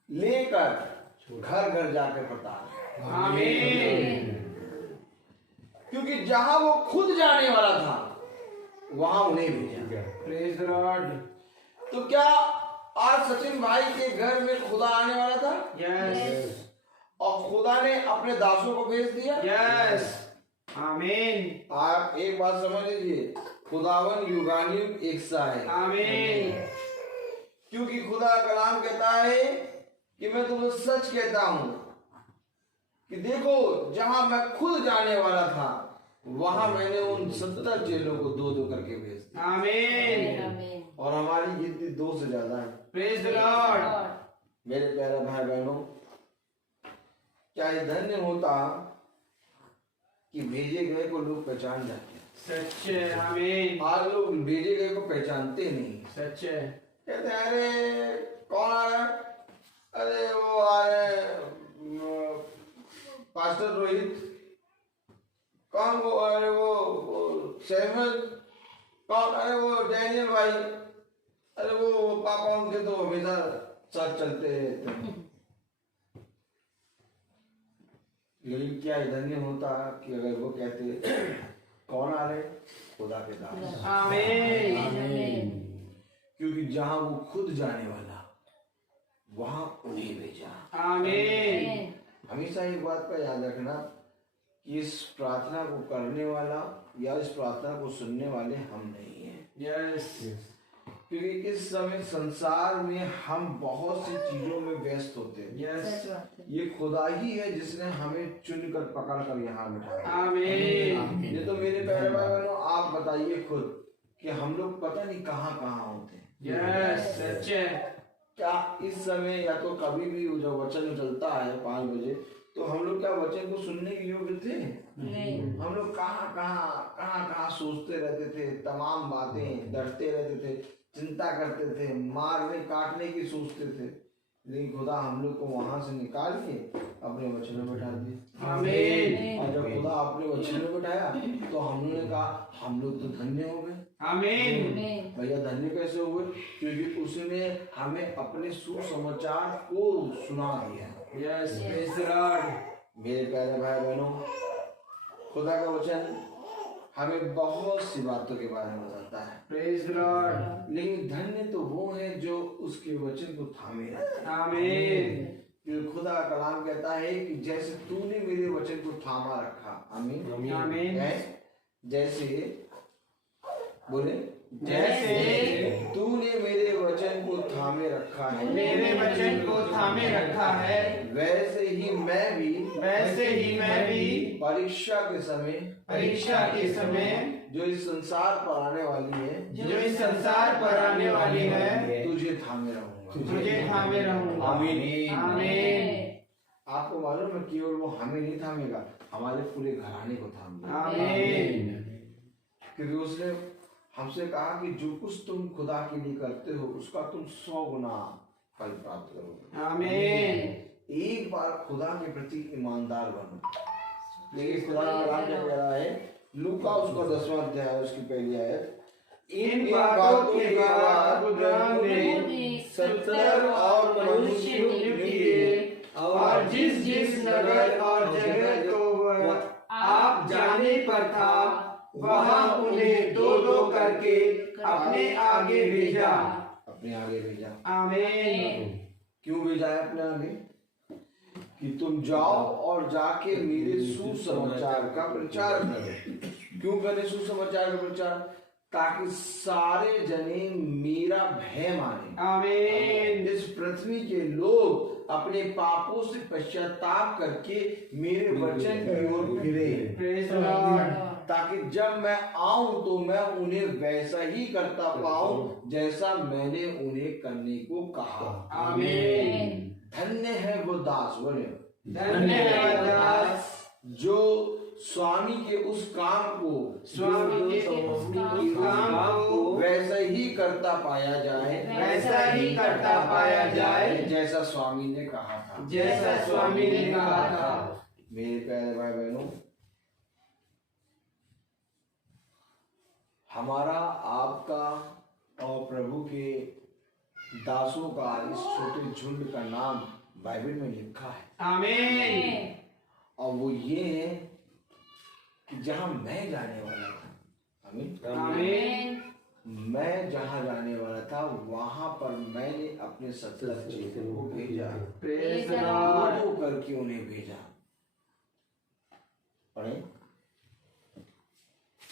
लेकर घर घर जाकर प्रताप। आमीन। क्योंकि जहां वो खुद जाने वाला था वहां उन्हें भेजा। Praise the Lord. तो क्या आज सचिन भाई के घर में खुदा आने वाला था? यस। और खुदा ने अपने दासों को भेज दिया। यस। आमीन। आप एक बात समझ लीजिए, खुदावन युगानुयुग एक सा है। आमीन। क्योंकि खुदा कलाम कहता है कि मैं तुम्हें सच कहता हूं कि देखो जहां मैं खुद जाने वाला था वहां मैंने उन 70 चेलों को दो दो करके भेज दिया। आमीन। और हमारी गिनती 2 से ज्यादा है। Praise the Lord. मेरे प्यारे भाई बहनों, क्या ये धन्य होता कि भेजे गए को लोग पहचान जाते हैं। सच है। आमीन। आज लोग भेजे गए को पहचानते नहीं। सच है। कहते हैं अरे कौन आ रहा है? अरे वो आ रहे हैं पास्टर रोहित। कौन वो? अरे वो सैमुअल। कौन? अरे वो डैनियल भाई। अरे वो पापा उनके तो हमेशा साथ चलते रहते। लेकिन क्या इधर नहीं होता कि अगर वो कहते कौन आ रहे? खुदा के दास। आमीन। क्योंकि जहां वो खुद जाने वाला वहां उन्हें भेजा। आमीन। हमेशा एक बात का याद रखना कि इस प्रार्थना को करने वाला या इस प्रार्थना को सुनने वाले हम नहीं हैं। यस। क्योंकि इस समय संसार में हम बहुत सी चीजों में व्यस्त होते हैं। यस। ये खुदा ही है जिसने हमें चुनकर पकड़ कर यहाँ बिठाया। आमीन। ये तो मेरे प्यारे भाई बहनों, आप बताइए खुद कि हम लोग पता नहीं कहाँ कहाँ होते हैं। यस। सच है। क्या इस समय या तो कभी भी जो वचन चलता है 5 बजे, तो हम लोग क्या वचन को सुनने के योग्य थे? नहीं। हम लोग कहाँ सोचते रहते थे, तमाम बातें डरते रहते थे, चिंता करते थे, मारने काटने की सोचते थे। लेकिन खुदा हम लोग को वहां से निकाल के अपने वचन में बैठा दिया। आमीन। और जब खुदा अपने वचन में बैठाया तो हम लोगों ने कहा हम लोग तो धन्य हो गए। आमीन। भैया धन्य कैसे हुए? क्योंकि उसने हमें अपने सुसमाचार को सुना दिया। यस। Praise the Lord. मेरे प्यारे भाई बहनों, खुदा का वचन हमें बहुत सी बातों के बारे में बताता है। Praise the Lord. लेकिन धन्य तो वो है जो उसके वचन को थामे रहते हैं। आमीन। क्योंकि खुदा का कलाम कहता है कि जैसे तूने मेरे वचन को थामा रखा। आमीन। आमीन। है? जैसे बोले जैसे तूने मेरे वचन को थामे रखा है, मेरे वचन को थामे रखा है, वैसे ही मैं भी परीक्षा के समय जो इस संसार पर आने वाली है तुझे थामे रहूंगा। आमीन। आमीन। आपको मालूम है केवल वो हमें नहीं थामेगा, हमारे पूरे घराने को थामेगा। आमीन। क्योंकि उसने हमसे कहा कि जो कुछ तुम खुदा के लिए करते हो उसका तुम 100 गुना फल प्राप्त करोगे। आमीन। एक बार खुदा के प्रति ईमानदार बनो। लेकिन खुदा का कलाम क्या कह रहा है लूका उसका 10वां अध्याय उसकी पहली आयत। इन बातों के बाद अब्राहम ने 70 और मनुष्य नियुक्त किए और जिस जिस नगर और जगह को वह आप जाने पर था वहां उन्हें दो दो करके अपने आगे भेजा। अपने आगे भेजा। आमीन। क्यों भेजा है अपने आगे? कि तुम जाओ और जाके मेरे सुसमाचार का प्रचार करो। क्यों करें सुसमाचार का प्रचार? ताकि सारे जने मेरा भय माने। आमीन। इस पृथ्वी के लोग अपने पापों से पश्चाताप करके मेरे वचन की ओर फिरे, प्रेज़ द लॉर्ड। ताकि जब मैं आऊं तो मैं उन्हें वैसा ही करता पाऊं जैसा मैंने उन्हें करने को कहा। आमीन। धन्य है वो दास, बोले धन्य है वह दास जो स्वामी के उस काम को स्वामी के उस काम को वैसा ही करता पाया जाए, वैसा ही करता पाया जाए जैसा स्वामी ने कहा था। जैसा स्वामी ने कहा था। मेरे प्यारे भाई बहनों, हमारा आपका और प्रभु के दासों का इस छोटे झुंड का नाम बाइबल में लिखा है। आमीन। और वो ये है कि जहां मैं जाने वाला था, आमीन, आमीन। मैं जहां जाने वाला था वहां पर मैंने अपने 70 चेलों को भेजा, प्रेज़ द लॉर्ड। दो करके उन्हें भेजा। पढ़े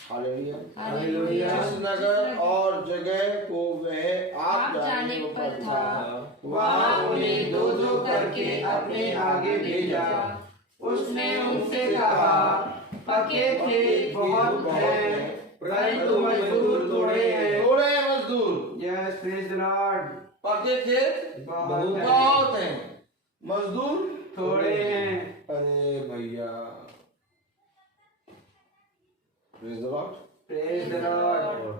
हालेलुया। हालेलुया। जिस नगर और जगह को वह आप जाने पर था वहां उन्हें दो दो करके अपने आगे भेजा। उसने उनसे कहा पक्के खेत बहुत हैं परंतु मजदूर थोड़े हैं। थोड़े हैं मजदूर। Yes, praise the Lord. पक्के खेत बहुत हैं, बहुत हैं, मजदूर थोड़े हैं। अरे भैया, praise the Lord. Praise the Lord.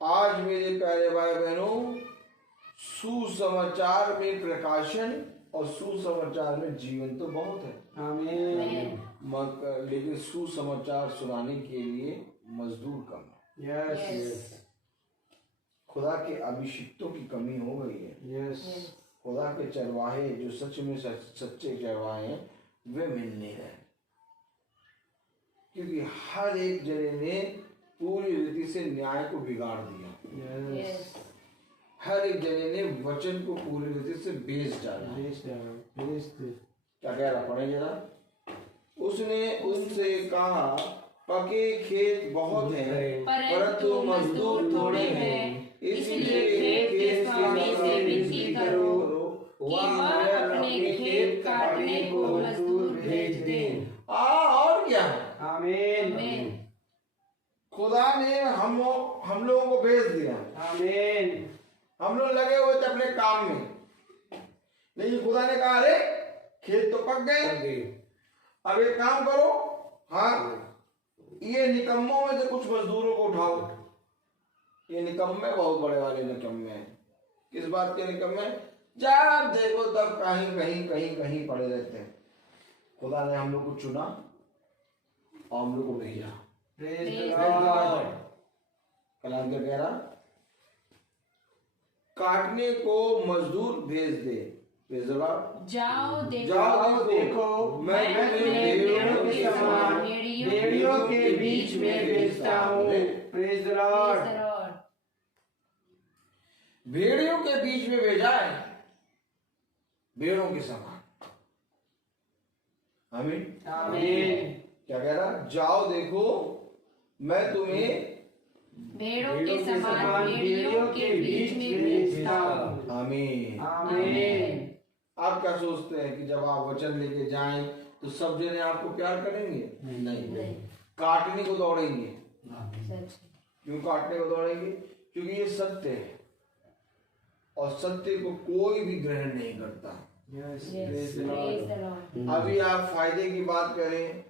आज मेरे प्यारे भाई बहनों, सुसमाचार में प्रकाशन और सुसमाचार में जीवन तो बहुत है, आमीन। लेकिन सुसमाचार सुनाने के लिए मजदूर कम है। यस, खुदा के अभिषिक्तों की कमी हो गई है। यस, खुदा के चरवाहे जो सच में सच्चे चरवाहे हैं वे मिल नहीं रहे, क्योंकि हर एक जने ने पूरी रीति से न्याय को बिगाड़ दिया। यस। हर एक जने ने वचन को पूरी रीति से बेच डाला। क्या कह रहा, पढ़े जरा। उसने उनसे कहा पके खेत बहुत हैं परंतु मजदूर थोड़े हैं, इसलिए खेत के स्वामी से विनती करो कि वह अपने खेत काटने को मजदूर भेज दे। और क्या, आमीन। खुदा ने हम लोगों को भेज दिया। आमीन। हम लोग लगे हुए थे अपने काम में, लेकिन खुदा ने कहा अरे खेत तो पक गए, अब एक काम करो, हाँ ये निकम्मों में से कुछ मजदूरों को उठाओ। ये निकम्मे बहुत बड़े वाले निकम्मे हैं। किस बात के निकम्मे? जब देखो तब कहीं कहीं कहीं कहीं पड़े रहते हैं। खुदा ने हम लोग को चुना और हम लोग को भेजा। Praise the Lord. कलाम क्या कह रहा? काटने को मजदूर भेज दे। Praise the Lord. जाओ जाओ देखो मैं तुम्हें भेड़ों के समान भेड़ियों के बीच में भेजता हूँ। Praise the Lord. भेड़ियों के बीच में भेजा है, भेड़ों के समान। आमीन। आमीन। क्या कह रहा? जाओ देखो मैं तुम्हें भेड़ों के समान भेड़ियों के बीच में भेजता हूँ। आमीन। आमीन। आप क्या सोचते हैं कि जब आप वचन लेके जाएं तो सब जने आपको प्यार करेंगे? नहीं, काटने को दौड़ेंगे। क्यों काटने को दौड़ेंगे? क्योंकि ये सत्य है और सत्य को कोई भी ग्रहण नहीं करता। अभी आप फायदे की बात करें,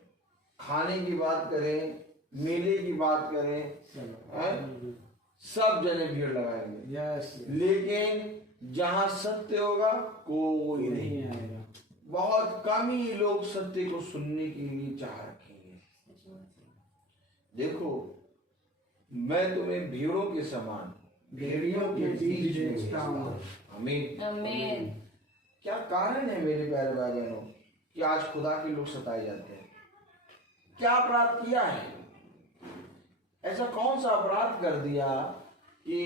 खाने की बात करें, मेले की बात करें, सब जने भीड़ लगाएंगे, लेकिन जहां सत्य होगा कोई नहीं आएगा। बहुत कम ही लोग सत्य को सुनने के लिए चाह रखेंगे। देखो मैं तुम्हें भीड़ों के समान भेड़ियों के बीच में भेजता हूँ। आमीन। आमीन। क्या कारण है मेरे प्यारे भाई बहनों कि आज खुदा के लोग सताए जाते हैं? क्या अपराध किया है? ऐसा कौन सा अपराध कर दिया कि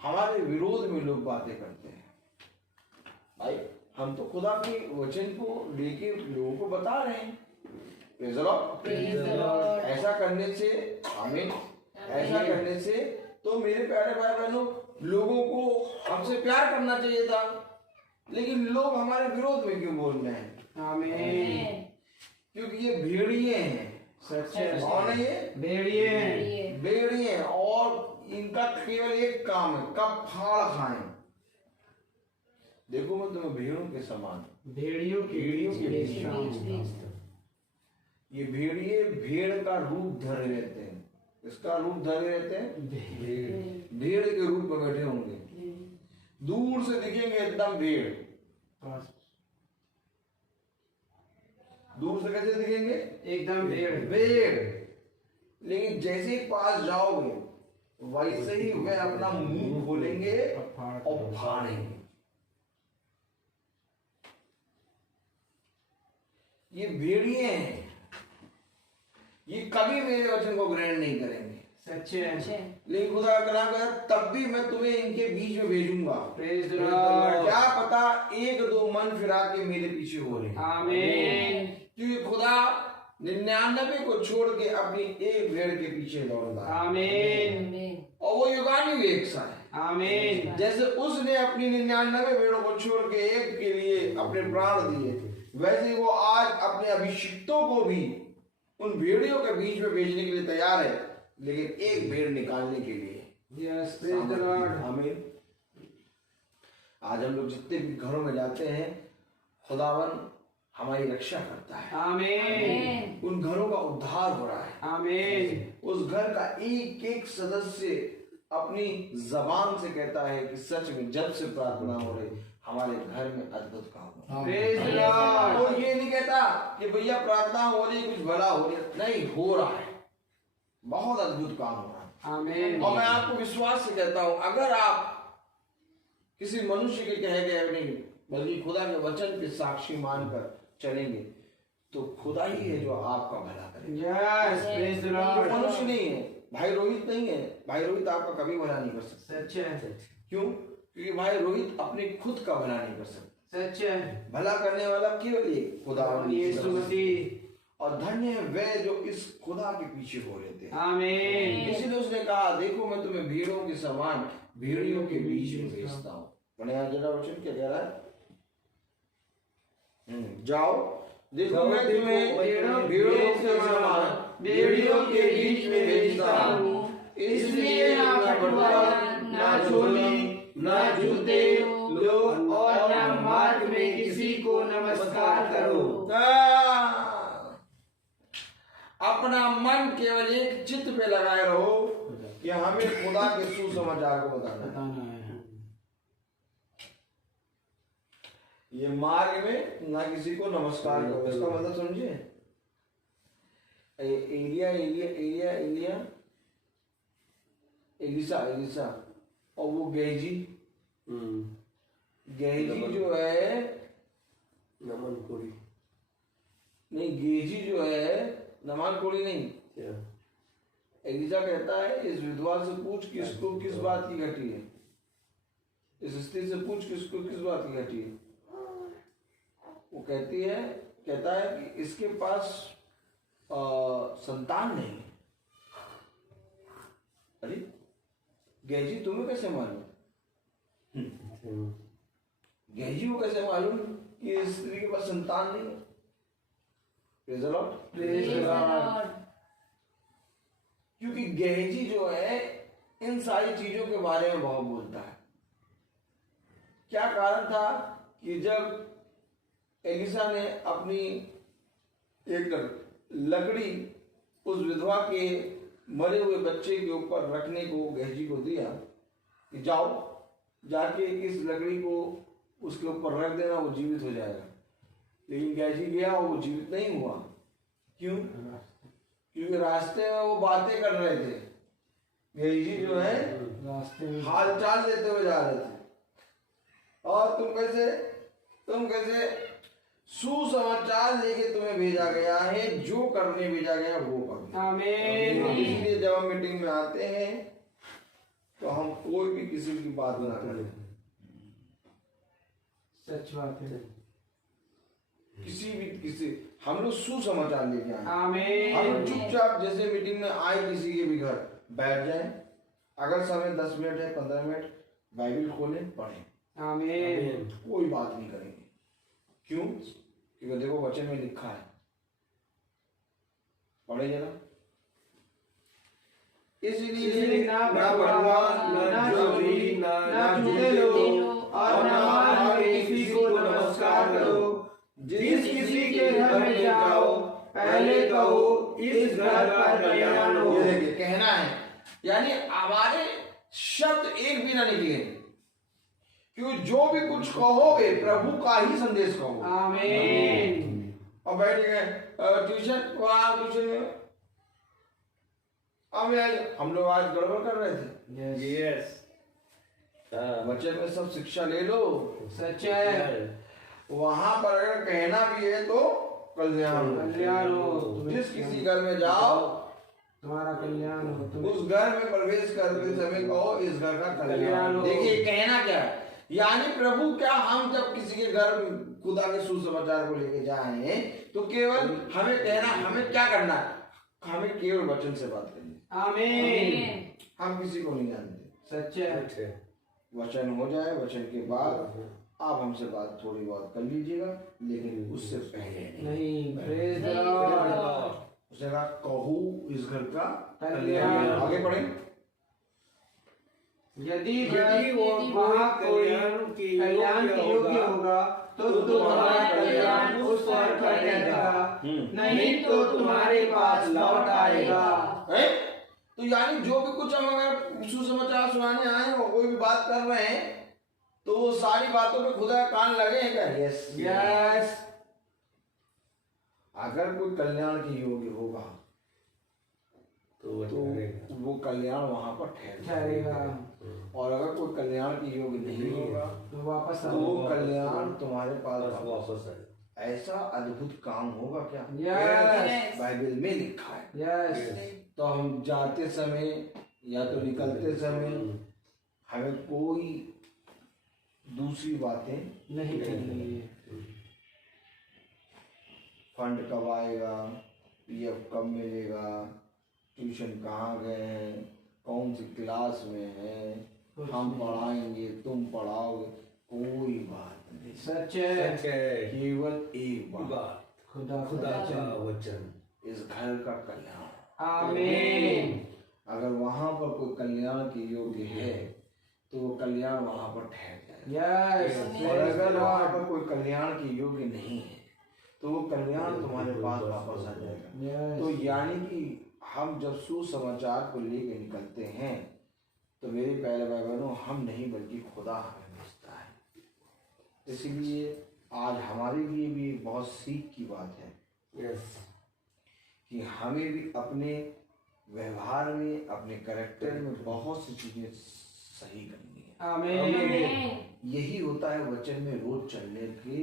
हमारे विरोध में लोग बातें करते हैं? भाई हम तो खुदा के वचन को लेके लोगों को बता रहे हैं। Praise the Lord। Praise the Lord। ऐसा करने से आमीन, ऐसा करने से तो मेरे प्यारे भाई बहनों लोगों को हमसे प्यार करना चाहिए था, लेकिन लोग हमारे विरोध में क्यों बोल रहे हैं? आमीन। क्योंकि ये भेड़िए हैं। सच है। कौन है ये? भेड़िए हैं। भेड़िए हैं और इनका केवल एक काम है, कब फाड़ खाएं। देखो मैं तुम्हें भेड़ों के समान, भेड़ियों के बीच में भेजता हूँ। ये भेड़िए भेड़ का रूप धरे रहते हैं। इसका रूप धरे रहते हैं, भेड़ के रूप में बैठे होंगे। दूर से दिखेंगे एकदम भेड़, दूर से कैसे दिखेंगे? एकदम भेड़। भेड़। लेकिन जैसे ही पास जाओगे वैसे ही वे अपना मुंह खोलेंगे और फाड़ेंगे। ये भेड़िए हैं, ये कभी मेरे वचन को ग्रहण नहीं करेंगे। सच है। लेकिन खुदा का कलाम कहता है तब भी मैं तुम्हें इनके बीच में भेजूंगा। Praise the Lord। क्या पता एक दो मन फिरा के मेरे पीछे हो रहे हैं। आमीन। क्योंकि खुदा 99 को छोड़ के अपनी एक भेड़ के पीछे दौड़ता है। आमीन। और वो युगानुयुग एक सा है। आमीन। जैसे उसने अपनी 99 भेड़ों को छोड़ के एक के लिए अपने प्राण दिए, वैसे ही वो आज अपने अभिषिक्तों को भी उन भेड़ियों के बीच में भेजने के लिए तैयार है, लेकिन एक भेड़ निकालने के लिए। Yes, praise the Lord। आमीन। आज हम लोग जितने भी घरों में जाते हैं, खुदावन हमारी रक्षा करता है। आमीन। उन घरों का उद्धार हो रहा है। आमीन। उस घर का एक एक सदस्य अपनी जबान से कहता है कि सच में जब से प्रार्थना हो रही हमारे घर में अद्भुत काम हो। Praise the Lord। वो ये नहीं कहता कि भैया प्रार्थना हो रही कुछ भला हो रही, नहीं, हो रहा है, बहुत अद्भुत काम हो रहा है। आमीन। और मैं आपको विश्वास से कहता हूं, अगर आप किसी मनुष्य के कहे गए नहीं बल्कि खुदा के वचन के साक्षी मानकर चलेंगे तो खुदा ही है जो आपका भला करेगा। Yes, praise the वो Lord। मनुष्य नहीं है, भाई रोहित नहीं है। भाई रोहित आपका कभी भला नहीं कर सकता। सच है। क्यों? क्योंकि भाई रोहित अपने खुद का भला नहीं कर सकता। सच है। भला करने वाला केवल एक खुदा यीशु मसीह। और धन्य है वे जो इस खुदा के पीछे हो रहते हैं। आमीन। इसीलिए उसने कहा देखो मैं तुम्हें भीड़ों के समान भेड़ियों के बीच में भेजता हूँ। बढ़िया जरा वचन क्या कह रहा है? जाओ देखो मैं तुम्हें भेड़ों के समान भेड़ियों के बीच में भेजता हूँ, इसलिए ना पटुआ, ना झोली, ना जूते लो और ना मार्ग में किसी को नमस्कार करो। अपना मन केवल एक चित्त पे लगाए रहो कि हमें खुदा के सुसमाचार को बताना है। ये मार्ग में ना किसी को नमस्कार करो, इसका मतलब समझिए। एलिसा और वो गेहजी जो है नमन कोड़ी नहीं, गेहजी जो है नमान कोड़ी नहीं। एलिसा कहता है इस विधवा से पूछ किसको किस बात की घटी है, इस स्त्री से पूछ किसको किस बात की घटी है। वो कहता है कि इसके पास संतान नहीं। अरे गेहजी तुम्हें कैसे मालूम? गेहजी को कैसे मालूम कि इस स्त्री के पास संतान नहीं है? Praise the Lord। Praise the Lord। क्योंकि गेहजी जो है इन सारी चीजों के बारे में बहुत बोलता है। क्या कारण था कि जब एलिसा ने अपनी एक लकड़ी उस विधवा के मरे हुए बच्चे के ऊपर रखने को गेहजी को दिया कि जाओ जाके इस लकड़ी को उसके ऊपर रख देना, वो जीवित हो जाएगा। लेकिन गेहजी गया और वो जीवित नहीं हुआ। क्यों? क्योंकि रास्ते में वो बातें कर रहे थे, यही जी जो है रास्ते में हाल चाल लेते हुए जा रहे थे। और तुम कैसे सुसमाचार लेके तुम्हें भेजा गया है, जो करने भेजा गया वो करो। आमीन। इसलिए जब हम मीटिंग में आते हैं तो हम कोई भी किसी की बात ना करें, सच बात है। किसी हम लोग सुसमाचार लेके आए। आमीन। हम चुपचाप जैसे मीटिंग में आए किसी के भी घर बैठ जाएं, अगर समय 10 मिनट है 15 मिनट बाइबल खोलें पढ़ें, आमीन। कोई बात नहीं करेंगे। क्यों? क्योंकि देखो वचन में लिखा है, पढ़े जरा। इसलिए ना भगवान, ना चोरी, ना झूठे लोग और ना बाहर के किसी को नमस्कार करो। जिस किसी के घर में जाओ पहले कहो इस घर का कल्याण हो। ये देखिए कहना है, यानी हमारे शब्द एक भी ना निकले, क्यों जो भी कुछ कहोगे प्रभु का ही संदेश कहो। आमीन। अब बैठ गए ट्यूशन में, हम लोग आज गड़बड़ कर रहे थे। यस बच्चे में सब शिक्षा ले लो, सच है। वहां पर अगर कहना भी है तो कल्याण हो। कल्याण हो। जिस किसी घर में जाओ तुम्हारा कल्याण हो। उस घर में प्रवेश करते समय कहो इस घर का कल्याण कल्याण हो। हो। देखिए कहना क्या है, यानी प्रभु क्या, हम जब किसी के घर खुदा के सुसमाचार को लेके जाए तो केवल हमें कहना, हमें क्या करना है, हमें केवल वचन से बात करनी। आमीन। हम किसी को नहीं जानते। सच है। वचन हो जाए, वचन के बाद आप हमसे बात थोड़ी बहुत कर लीजिएगा, लेकिन उससे पहले नहीं। Praise the Lord. उसने कहा कहू इस घर का कल्याण। आगे बढ़े। यदि वो वहाँ कोई कल्याण के योग्य होगा तो तुम्हारा कल्याण उस पर कर देगा, नहीं तो तुम्हारे पास लौट आएगा। है? तो यानी जो भी कुछ हम अगर सुसमाचार सुनाने आए हो, कोई भी बात कर रहे हैं, तो वो सारी बातों पे खुदा का कान लगे हैं क्या? Yes yes. अगर कोई कल्याण के योग्य होगा तो वो कल्याण वहां पर ठहरेगा, और अगर कोई कल्याण के योग्य नहीं होगा तो वापस तो वो कल्याण तुम्हारे पास वापस आए। ऐसा अद्भुत काम होगा क्या? यस। बाइबल में लिखा है। यस। तो हम जाते समय या तो निकलते समय हमें कोई दूसरी बातें नहीं करनी है। फंड कब आएगा, पीएफ कब मिलेगा, ट्यूशन कहाँ गए हैं, कौन सी क्लास में है, हम पढ़ाएंगे तुम पढ़ाओगे, कोई बात नहीं। सच है। केवल एक बात, खुदा खुदा का वचन, इस घर का कल्याण। आमीन। अगर वहां पर कोई कल्याण के योग्य है तो वो कल्याण वहां पर ठहर जाए। यस। और अगर वहां पर कोई कल्याण के योग्य नहीं है तो वो कल्याण तुम्हारे पास वापस आ जाएगा। तो यानी कि हम जब सुसमाचार को लेकर निकलते हैं तो मेरे प्यारे भाई बहनों, हम नहीं बल्कि खुदा हमें भेजता है। इसीलिए आज हमारे लिए भी एक बहुत सीख की बात है कि हमें भी अपने व्यवहार में, अपने कैरेक्टर में बहुत सी चीजें सही करनी है। आमीन। यही होता है वचन में रोज चलने के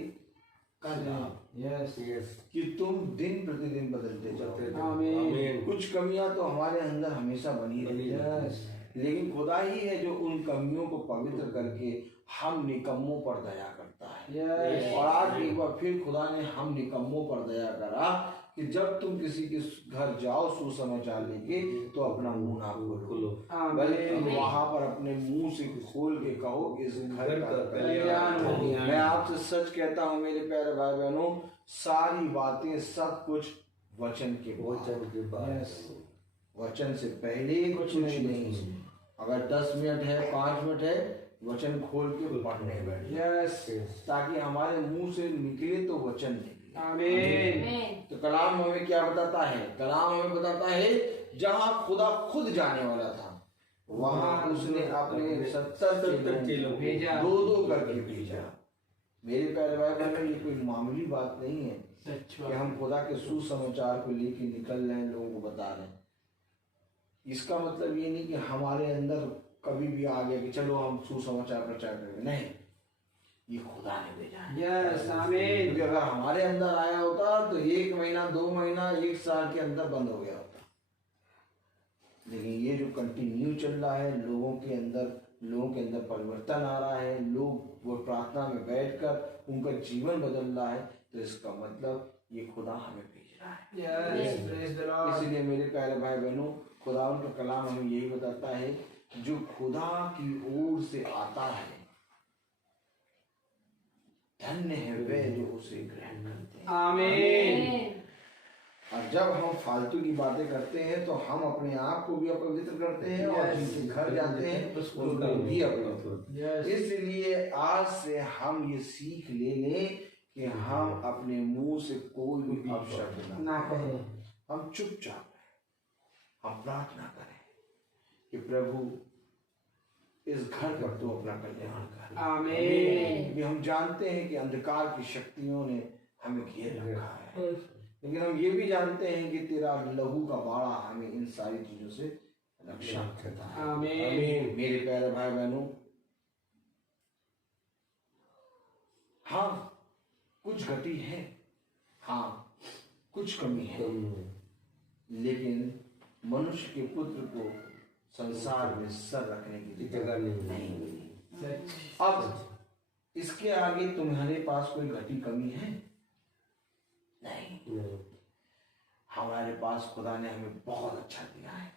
का लाभ। यस। कि तुम दिन प्रतिदिन बदलते जाओ। आमीन। कुछ कमियां तो हमारे अंदर हमेशा बनी रहती है, लेकिन खुदा ही है जो उन कमियों को पवित्र करके हम निकम्मों पर दया करता है। और आज एक बार फिर खुदा ने हम निकम्मों पर दया करा कि जब तुम किसी के घर जाओ सुसमाचार लेके तो अपना मुंह ना खोलो, बल्कि वहां पर अपने मुंह से खोल के कहो इस घर का कल्याण हो। मैं आपसे सच कहता हूँ मेरे प्यारे भाई बहनों, सारी बातें सब कुछ वचन के बाद, वचन से पहले कुछ नहीं। अगर 10 मिनट है 5 मिनट है वचन खोल के पढ़ने बैठे, ताकि हमारे मुंह से निकले तो वचन निकले। आमीन। तो कलाम हमें क्या बताता है? कलाम हमें बताता है जहां खुदा खुद जाने वाला था वहां उसने अपने 70 भेजा, 2-2 करके भेजा। मेरे प्यारे भाई बहनों, ये कोई मामूली बात नहीं है कि हम खुदा के सुसमाचार को लेके निकल रहे हैं, लोगों को बता रहे हैं। इसका मतलब ये नहीं कि हमारे अंदर कभी भी आ गया कि चलो हम सुसमाचार प्रचार करेंगे, नहीं, ये खुदा ने भेजा है। यस, आमीन। क्योंकि अगर हमारे अंदर आया होता तो 1 महीना, 2 महीना, 1 साल के अंदर बंद हो गया होता। लेकिन ये जो कंटिन्यू चल रहा है, लोगों के अंदर परिवर्तन आ रहा है, लोग वो प्रार्थना में बैठकर उनका जीवन बदल रहा है, तो इसका मतलब ये खुदा हमें भेज रहा है। Yes, praise the Lord. इसलिए मेरे प्यारे भाई बहनों, खुदा उनका कलाम हमें यही बताता है, जो खुदा की ओर से आता है, धन्य है वे जो उसे ग्रहण करते हैं। आमीन। और जब हम फालतू की बातें करते हैं तो हम अपने आप को भी अपवित्र करते हैं और जिनके घर जाते हैं उसको भी अपवित्र। यस, इसलिए आज से हम ये सीख ले लें कि हम अपने मुंह से कोई भी अपशब्द ना कहे। हम चुपचाप रहें, हम प्रार्थना करें कि प्रभु इस घर पर तो अपना कल्याण कर। आमीन। क्योंकि हम जानते हैं कि अंधकार की शक्तियों ने हमें घेर रखा है, लेकिन हम ये भी जानते हैं कि तेरा लहू का बाड़ा हमें इन सारी चीजों से रक्षा करता है। आमीन। मेरे प्यारे भाई बहनों, हाँ कुछ गति है, हाँ कुछ कमी है, लेकिन मनुष्य के पुत्र को संसार में सर रखने की जगह नहीं मिली। अब इसके आगे तुम्हारे पास कोई घटी कमी है? नहीं। हमारे पास खुदा ने हमें बहुत अच्छा दिया है।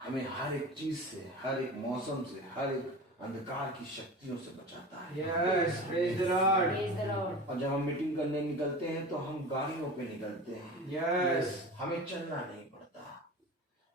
हमें हर एक चीज से, हर एक मौसम से, हर एक अंधकार की शक्तियों से बचाता है। Yes, praise the Lord. Praise the Lord. और जब हम मीटिंग करने निकलते हैं तो हम गाड़ियों पे निकलते हैं। यस, हमें चलना नहीं पड़ता।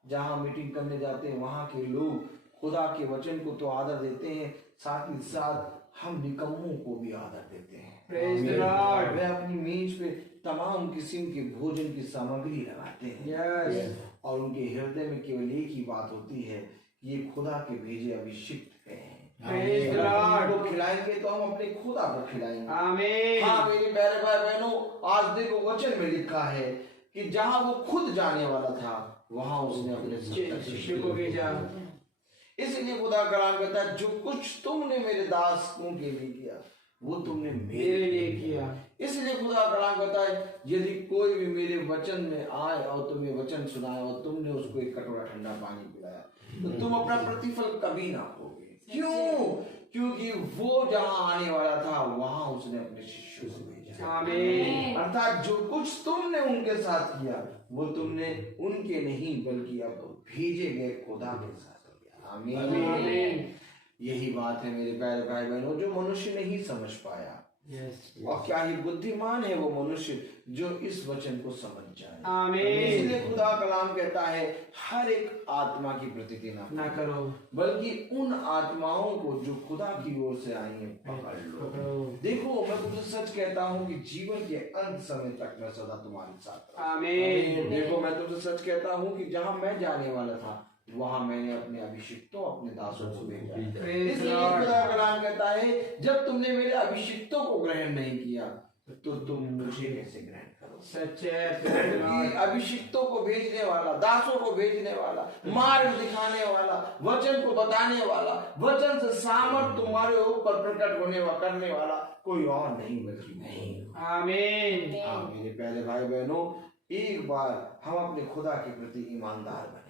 जहाँ मीटिंग करने जाते हैं वहाँ के लोग खुदा के वचन को तो आदर देते हैं, साथ ही साथ हम निकम्मों को भी आदर देते हैं। Praise the Lord. वे अपनी मेज पे तमाम किस्म के भोजन की सामग्री लगाते हैं। यस, और उनके हृदय में केवल एक ही बात होती है, ये खुदा के भेजे अभिषिक्त हैं। Praise the Lord. को खिलाएंगे तो हम अपने खुदा को खिलाएंगे। आमीन। हाँ मेरे प्यारे भाई बहनों, आज देखो वचन में लिखा है कि जहां वो खुद जाने वाला था वहां उसने अपने 70 शिष्यों को भेजा। इसलिए खुदा कलाम कहता है, जो कुछ तुमने मेरे दासों के लिए किया वो तुमने मेरे लिए किया। इसलिए खुदा कलाम कहता है, यदि कोई भी मेरे वचन में आए और तुम्हें वचन सुनाए और तुमने उसको एक कटोरा ठंडा पानी पिलाया तो तुम अपना प्रतिफल कभी ना पाओगे। क्यों? क्योंकि वो जहां आने वाला था वहां उसने अपने शिष्यों को भेजा। आमीन। अर्थात जो कुछ तुमने उनके साथ किया वो तुमने उनके नहीं बल्कि अब भेजे गए खुदा के साथ किया। आमीन। आमीन। यही बात है मेरे प्यारे भाई बहनों, जो मनुष्य नहीं समझ पाया। यस, और क्या ही बुद्धिमान है वो मनुष्य जो इस वचन को समझ जाए। आमीन। इसलिए खुदा कलाम कहता है, हर एक आत्मा की प्रतीति ना करो, बल्कि उन आत्माओं को जो खुदा की ओर से आई हैं पकड़ लो। पकड़ो। देखो मैं तुमसे सच कहता हूँ कि जीवन के अंत समय तक मैं सदा तुम्हारे साथ रहूंगा। आमीन। देखो मैं तुमसे सच कहता हूँ कि जहाँ मैं जाने वाला था वहां मैंने अपने अभिषिक्तों, अपने दासों को भेजा। प्रेज इसलिए लॉर्ड। खुदा कलाम कहता है, जब तुमने मेरे अभिषिक्तों को ग्रहण नहीं किया तो तुम मुझे कैसे ग्रहण करो? सच है, प्रेज लॉर्ड। अभिषिक्तों को भेजने वाला, दासों को भेजने वाला, मार्ग दिखाने वाला, वचन को बताने वाला, वचन से सामर्थ तुम्हारे ऊपर प्रकट करने वाला कोई और नहीं बल्कि नहीं। आमीन। हाँ मेरे प्यारे भाई बहनों, एक बार हम अपने खुदा के प्रति ईमानदार बने,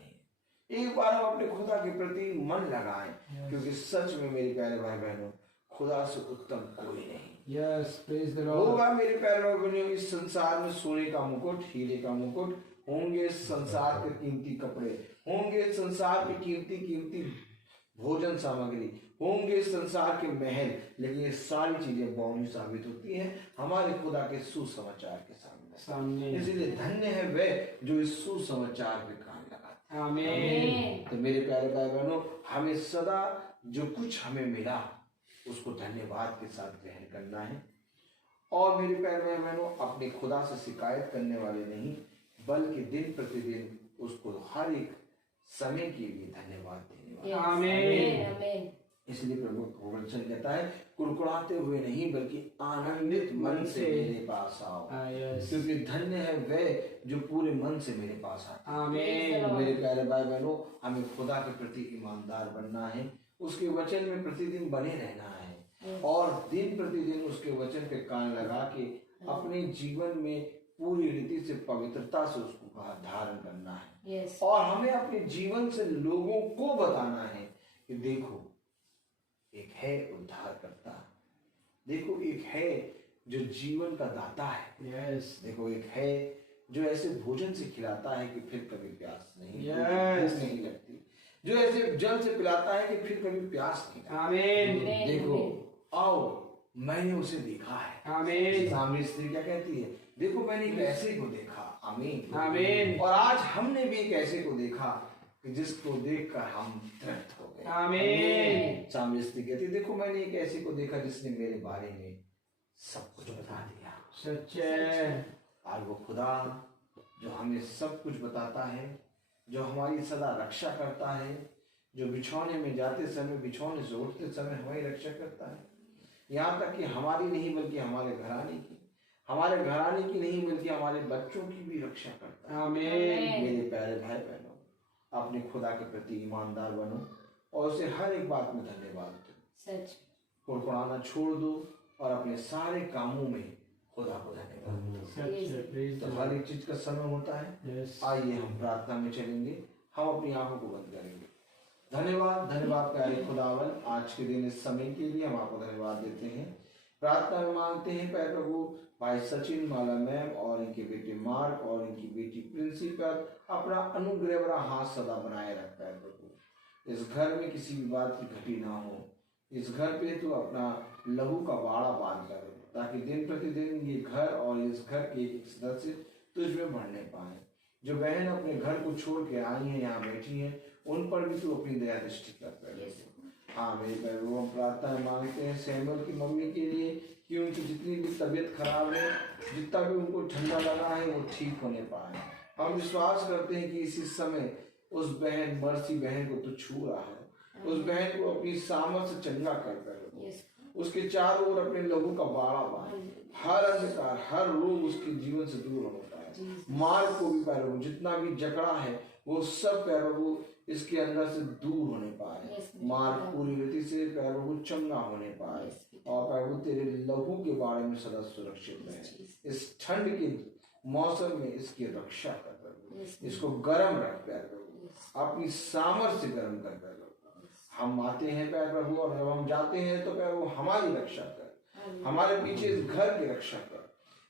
एक बार हम अपने खुदा के प्रति मन लगाएं, क्योंकि सच में मेरे प्यारे भाई बहनों खुदा से उत्तम कोई नहीं। Yes, praise the Lord. होगा मेरे प्यारे भाई बहनों, इस संसार में सोने का मुकुट, हीरे का मुकुट होंगे, संसार के कीमती कपड़े होंगे, संसार की कीमती भोजन सामग्री होंगे, संसार के महल, लेकिन ये सारी चीजें बौनी साबित होती हैं हमारे खुदा के सुसमाचार के सामने। इसलिए धन्य है वे जो इस सुसमाचार पे कान लगाते हैं। आमीन। तो मेरे प्यारे भाई बहनों, हमें सदा जो कुछ हमें मिला उसको धन्यवाद के साथ ग्रहण करना है। और मेरे प्यारे भाई बहनों, अपने खुदा से शिकायत करने वाले नहीं, बल्कि दिन प्रतिदिन उसको हर एक समय के लिए धन्यवाद देने वाले। आमीन। आमीन। इसलिए प्रभु का वचन कहता है कुड़कुड़ाते हुए नहीं बल्कि आनंदित मन से मेरे पास आओ, क्योंकि धन्य है वह जो पूरे मन से मेरे पास आता है। आमीन। मेरे प्यारे भाई बहनों, हमें खुदा के प्रति ईमानदार बनना है, उसके वचन में प्रतिदिन बने रहना है और दिन प्रतिदिन उसके वचन पे कान लगा के अपने जीवन में पूरी रीति से पवित्रता से उसको धारण करना है। और हमें अपने जीवन से लोगों को बताना है कि देखो एक है उद्धार करता, देखो एक है जो जीवन का दाता है, देखो एक है जो ऐसे भोजन से खिलाता है कि फिर कभी प्यास नहीं लगती, जो ऐसे जल से पिलाता है कि फिर कभी प्यास नहीं लगती। आमीन। देखो आओ, मैंने उसे देखा है। आमीन। सामने स्त्री क्या कहती है, देखो मैंने एक ऐसे को देखा। आमीन। आमीन। और आज हमने भी एक ऐसे को देखा कि जिसको देखकर हम तृप्त हो गए। आमीन। सामने स्त्री कहती है, देखो मैंने एक ऐसे को देखा जिसने मेरे बारे में सब कुछ बता दिया। सच है। और वो खुदा जो हमें सब कुछ बताता है, जो हमारी सदा रक्षा करता है, जो बिछौने में जाते समय बिछौने से उठते समय हमारी रक्षा करता है, यहाँ तक कि हमारी नहीं बल्कि हमारे घराने की, हमारे घराने की नहीं बल्कि हमारे बच्चों की भी रक्षा करता है। आमीन। मेरे प्यारे भाई बहनों, अपने खुदा के प्रति ईमानदार बनो और उसे हर एक बात में धन्यवाद दो। कुड़कुड़ाना छोड़ दो और अपने सारे कामों में खुदा को धन्यवाद दो। तो हर एक चीज का समय होता है। आइए हम प्रार्थना में चलेंगे, हम अपनी आंखों को बंद करेंगे। धन्यवाद धन्यवाद प्यारे खुदावन, आज के दिन इस समय के लिए हम आपको धन्यवाद देते हैं। प्रार्थना में मांगते हैं प्यारे प्रभु, भाई सचिन, माला मैम और इनके बेटे मार्क और इनकी बेटी प्रिंसी पर अपना अनुग्रह भरा हाथ सदा बनाए रख प्यारे प्रभु। इस घर में किसी भी बात की घटी ना हो, इस घर पे तू अपना लहू का बाड़ा बांध कर, ताकि दिन प्रतिदिन ये घर और इस घर के एक सदस्य तुझ में बढ़ने पाए। जो बहन अपने घर को छोड़ के आई है, यहाँ बैठी है, उन पर भी तू अपनी दया दृष्टि कर। हाँ मेरे प्रभु, हम प्रार्थना मांगते हैं सैमुअल की मम्मी के लिए कि उनकी जितनी भी तबीयत खराब है, जितना भी उनको ठंडा लगा है, वो ठीक होने पाए। हम विश्वास करते हैं कि इसी समय उस बहन मर्सी बहन को तू छू रहा है, उस बहन को अपनी सामर्थ से चंगा कर, उसके चारों ओर अपने लहू का बाड़ा बांध, हर अंधकार हर रोग उसके जीवन से दूर होता है। मार्ग को भी पैरों जितना भी जकड़ा है वो सब पैरों इसके अंदर से दूर होने पाए, मार्ग पूरी रीति से पैरों चंगा होने पाए और पैरों तेरे लहू के बारे में सदा सुरक्षित रहे। इस ठंड के मौसम में इसकी रक्षा कर, इसको गर्म रख पैरों, अपनी सामर्थ्य से गर्म कर पैरों। हम आते हैं पैर प्रभु और जब हम जाते हैं तो पैरों हमारी रक्षा कर, हमारे पीछे इस घर की रक्षा कर,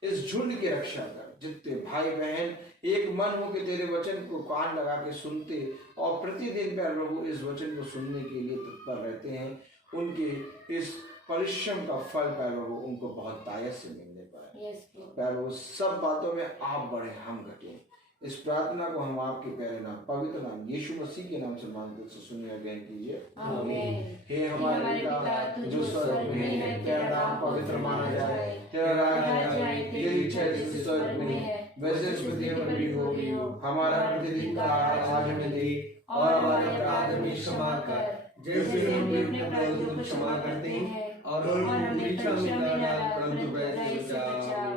इस झुंड की रक्षा कर। जितने भाई बहन एक मन हो के तेरे वचन को कान लगा के सुनते और प्रतिदिन पैर प्रभु इस वचन को सुनने के लिए तत्पर रहते हैं, उनके इस परिश्रम का फल पैर प्रभु उनको बहुत दायत से मिलने पाए। पैर प्रभु सब बातों में आप बढ़े, हम घटे। इस प्रार्थना को हम आपके प्यारे नाम पवित्र नाम यीशु मसीह के नाम से मांगते सुनने ग्रहण कीजिए। आमीन। हे हमारे पिता जो स्वर्ग में है, तेरा नाम पवित्र माना जाए, तेरा राज्य आए, तेरी इच्छा जैसे स्वर्ग में है वैसे इस पृथ्वी पर भी होगी। हमारा प्रतिदिन का आहार आज हमें दे और हमारे अपराध हमें क्षमा कर, जैसे हम भी अपने अपराधियों को क्षमा करते हैं, और हमें परीक्षा में न डाल परंतु बुराई से बचाओ।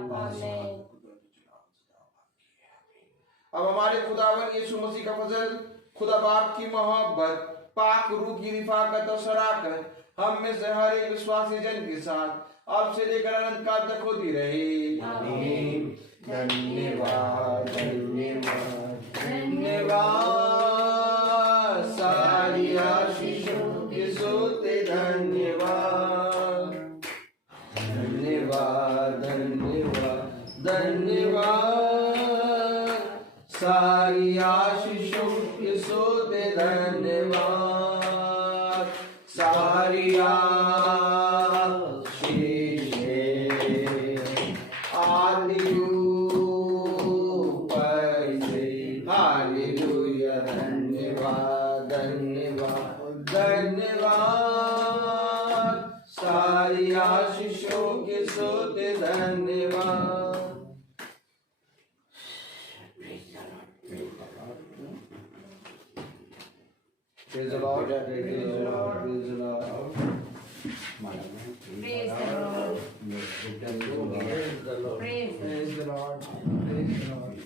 अब हमारे खुदावन यीशु मसीह का फजल, खुदा बाप की मोहब्बत, पाक रूह की रिफाकत और शराकत हम में से हर एक विश्वासी जन के साथ अब से लेकर अनंत काल तक होती रहे। आमीन। धन्यवाद धन्यवाद धन्यवाद, सारी आशीषों के सोते धन्यवाद धन्यवाद धन्यवाद धन्यवाद, सारी आशीषों के सोते धन्यवाद, सारी आशीष आदि ऊपर से। हालेलुया। धन्यवाद धन्यवाद धन्यवाद, सारी आशीषों के सोते धन्यवाद। Praise the Lord, praise the Lord, praise the Lord. Praise the Lord. Praise the Lord. Praise the Praise the Lord. Praise the Lord.